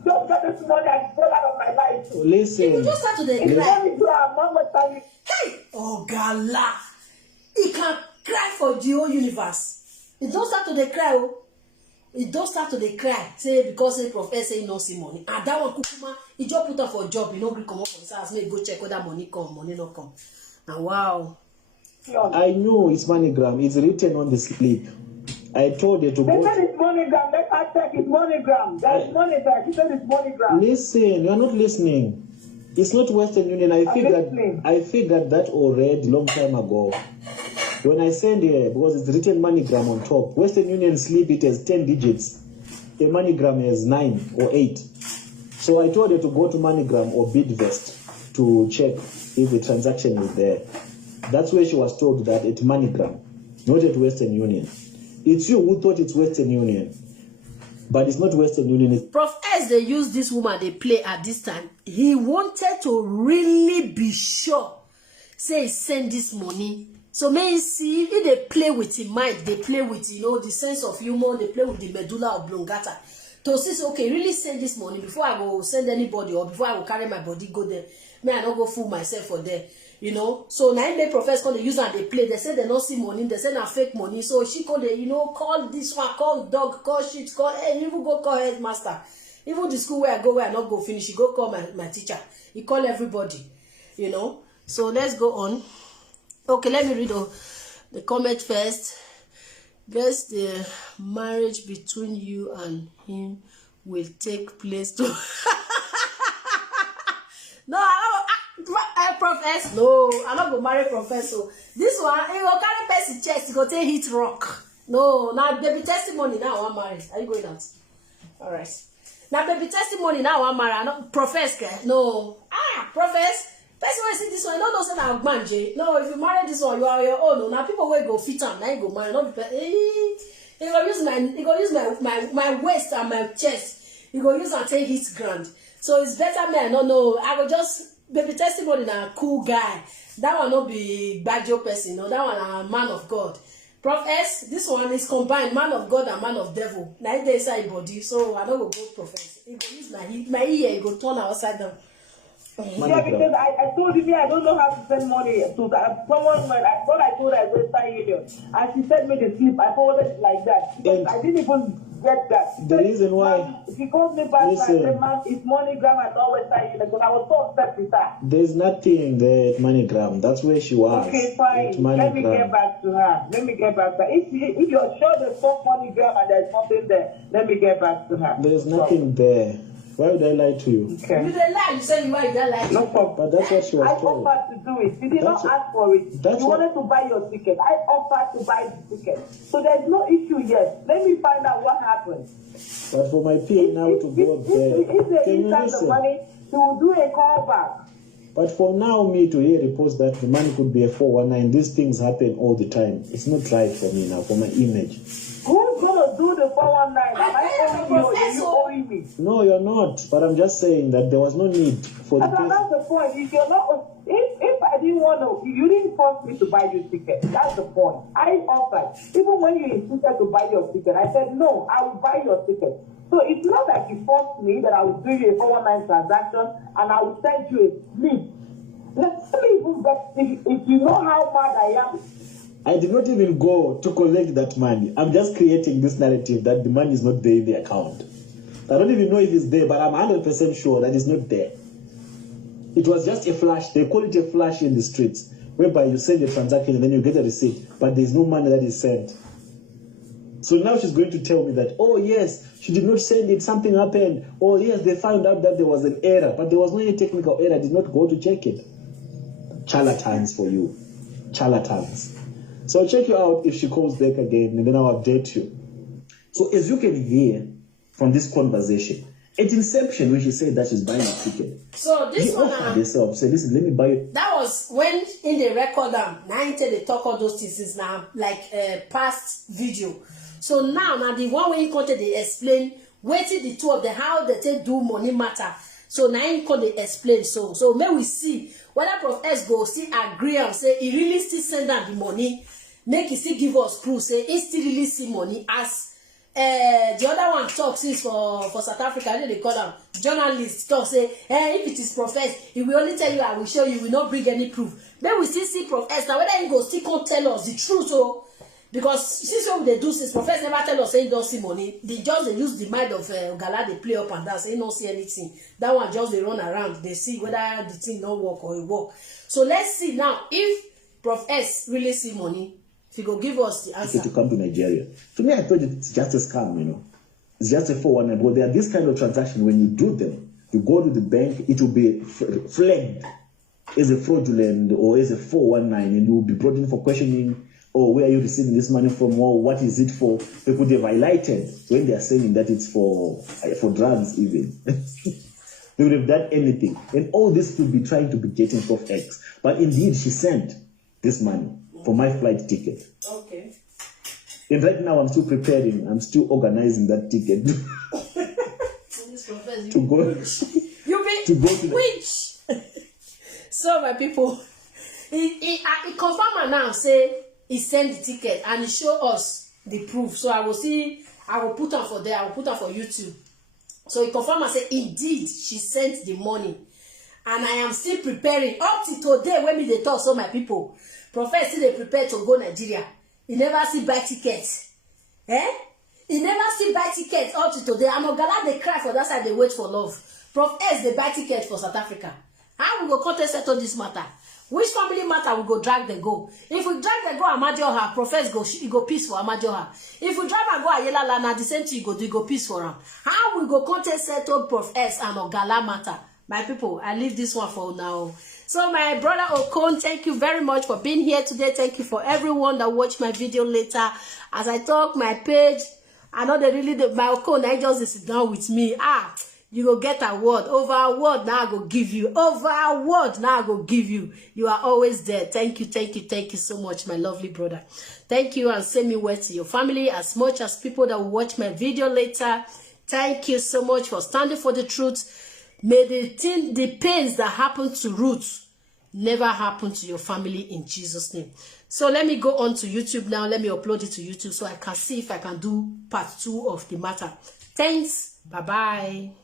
Don't get this money and go out of my life. Listen. You just start to It's MoneyGram, not Western Union. Hey! Oh, Gala! He can cry for the whole universe. He don't start to cry, oh. He don't start to cry. Say, because the professor say he no see money. And that one, Kukuma, he just put up for a job. He no agree come up for his house. Maybe go check whether money come, money not come. And wow. I know it's MoneyGram. It's written on the slip. I told her to They go. said it's MoneyGram. Let her check it's MoneyGram. There's money there. She said it's MoneyGram. Listen, you're not listening. It's not Western Union. I figured that already long time ago. When I send here, because it's written MoneyGram on top, Western Union slip it as 10 digits. A MoneyGram has 9 or 8. So I told her to go to MoneyGram or Bidvest to check if the transaction is there. That's where she was told that it's MoneyGram, not at Western Union. It's you who thought it's Western Union, but it's not Western Union. Prof, as they use this woman, they play at this time. He wanted to really be sure. Say, send this money. So may see if they play with his mind, they play with the sense of humor, they play with the medulla oblongata. To say, okay, really send this money before I go send anybody or before I will carry my body go there. May I not go fool myself for there. you know. So now make professors come, they use and they play. They say they don't see money. They say na fake money. So she call the, you know, call this one, call dog, call shit, call, hey, even go call headmaster. Even the school where I go, where I not go finish, he go call my teacher. He call everybody, you know. So let's go on. Okay, let me read the comment first. Guess the marriage between you and him will take place to. No, I profess. No, I'm not gonna marry professor. This one, he go carry person chest, he go take hit rock. No, now baby testimony now I want marry. Are you going out? All right. Now baby testimony now I want marry. Not professor. No. Professor. Person wey see this one, don't know say na ogbanje. No, if you marry this one, you are your own. Now people will go fit am. Now you go marry. Not be he go use my waist and my chest. He go use and take his grand. So it's better man. No. I go just baby testimony na cool guy. That one not be bajo person. No, that one a man of God. Prof S, this one is combined man of God and man of devil. Now they inside body. So I don't go profess. He go use my ear. He go turn outside down. Yeah, because I told you, I don't know how to send money to that. Someone, when I thought I told her Western Union, and she sent me the slip, I forwarded it like that. Because I didn't even get that. The reason why. She called me back and said, "Man, it's MoneyGram and not Western Union," because I was so upset with her. There's nothing there at MoneyGram. That's where she was. Okay, fine. Let me get back to her. If you're sure there's some MoneyGram and there's something there, let me get back to her. There's nothing there. Why would I lie to you? Okay. You didn't lie. You said you didn't lie. No problem. But that's what she was I told. offered to do it. You did not ask for it. You wanted to buy your ticket. I offered to buy the ticket. So there's no issue yet. Let me find out what happened. But for my PA now to go there, if they can you inside the listen? money, he will do a call back. But for now, me to hear reports that the money could be a 419, these things happen all the time. It's not right for me now, for my image. Who's going to do the 419? Am I owing you or are you owing me? No, you're not. But I'm just saying that there was no need for the case. That's the point. If you're not, if I didn't want to, you didn't force me to buy your ticket. That's the point. I offered. Even when you insisted to buy your ticket, I said, no, I will buy your ticket. So it's not like you forced me that I will do you a 419 transaction and I will send you a slip. Let me even get, if you know how mad I am. I did not even go to collect that money. I'm just creating this narrative that the money is not there in the account. I don't even know if it's there, but I'm 100% sure that it's not there. It was just a flash. They call it a flash in the streets, whereby you send a transaction and then you get a receipt, but there's no money that is sent. So now she's going to tell me that, oh yes, she did not send it, something happened. Oh yes, they found out that there was an error, but there was no any technical error. I did not go to check it. Charlatans for you. Charlatans. So I'll check you out if she calls back again, and then I'll update you. So as you can hear from this conversation, at inception, when she said that she's buying a ticket, so this one offered herself, said, listen, let me buy it. That was when in the record now until they talk all those things is now like past video. So now the one when you content they explain waiting the two of them how they take do money matter. So now you can they explain so may we see whether Prof S go still agree and say he really still send out the money, make he still give us proof say he still really see money as the other one talk since for South Africa, they call them journalists talk say, if it is Prof S, he will only tell you, I will show you, will not bring any proof. Then we still see Prof S now whether he go still can't tell us the truth so because since what they do since Prof S never tell us say he don't see money, they use the mind of Ogala, they play up and down, say he don't see anything. That one just they run around, they see whether the thing don't work or it work. So let's see now if Prof S really see money. If you go give us the answer. To come to Nigeria. To me, I thought it's just a scam, you know. It's just a 419. But there are this kind of transactions, when you do them, you go to the bank, it will be flagged as a fraudulent or as a 419, and you will be brought in for questioning, or where are you receiving this money from, or what is it for? They could have highlighted when they are saying that it's for drugs even. They would have done anything. And all this could be trying to be getting Prof X. But indeed, she sent this money for my flight ticket. Okay. And right now I'm still preparing, I'm still organizing that ticket to go to which? So my people, he confirm now say he sent the ticket and he show us the proof. So I will put on for there, I will put on for YouTube. So he confirm and say indeed she sent the money. and I am still preparing up till today. When they talk, so my people, Prophet still they prepare to go Nigeria. He never see buy tickets. He never see buy tickets up to today. I'm Ogala they cry for that side, they wait for love. Prof S they buy tickets for South Africa. How we go contest settle this matter? Which family matter we go drag the go? If we drag the go Amadioha, Prof S go peace for Amadioha. If we drag and go Ayela Lana, the same thing you go peace for him. How we go contest settle Prof S and Ogala matter? My people, I leave this one for now. So my brother Okon, thank you very much for being here today. Thank you for everyone that watched my video later. As I talk, my page, I know they really my Okon, I just sit down with me. You go get award. Over award now I go give you. Over award now I go give you. You are always there. Thank you so much, my lovely brother. Thank you, and send me well to your family as much as people that will watch my video later. Thank you so much for standing for the truth. May the pains that happen to Ruth never happen to your family in Jesus' name. So let me go on to YouTube now. Let me upload it to YouTube so I can see if I can do part 2 of the matter. Thanks. Bye-bye.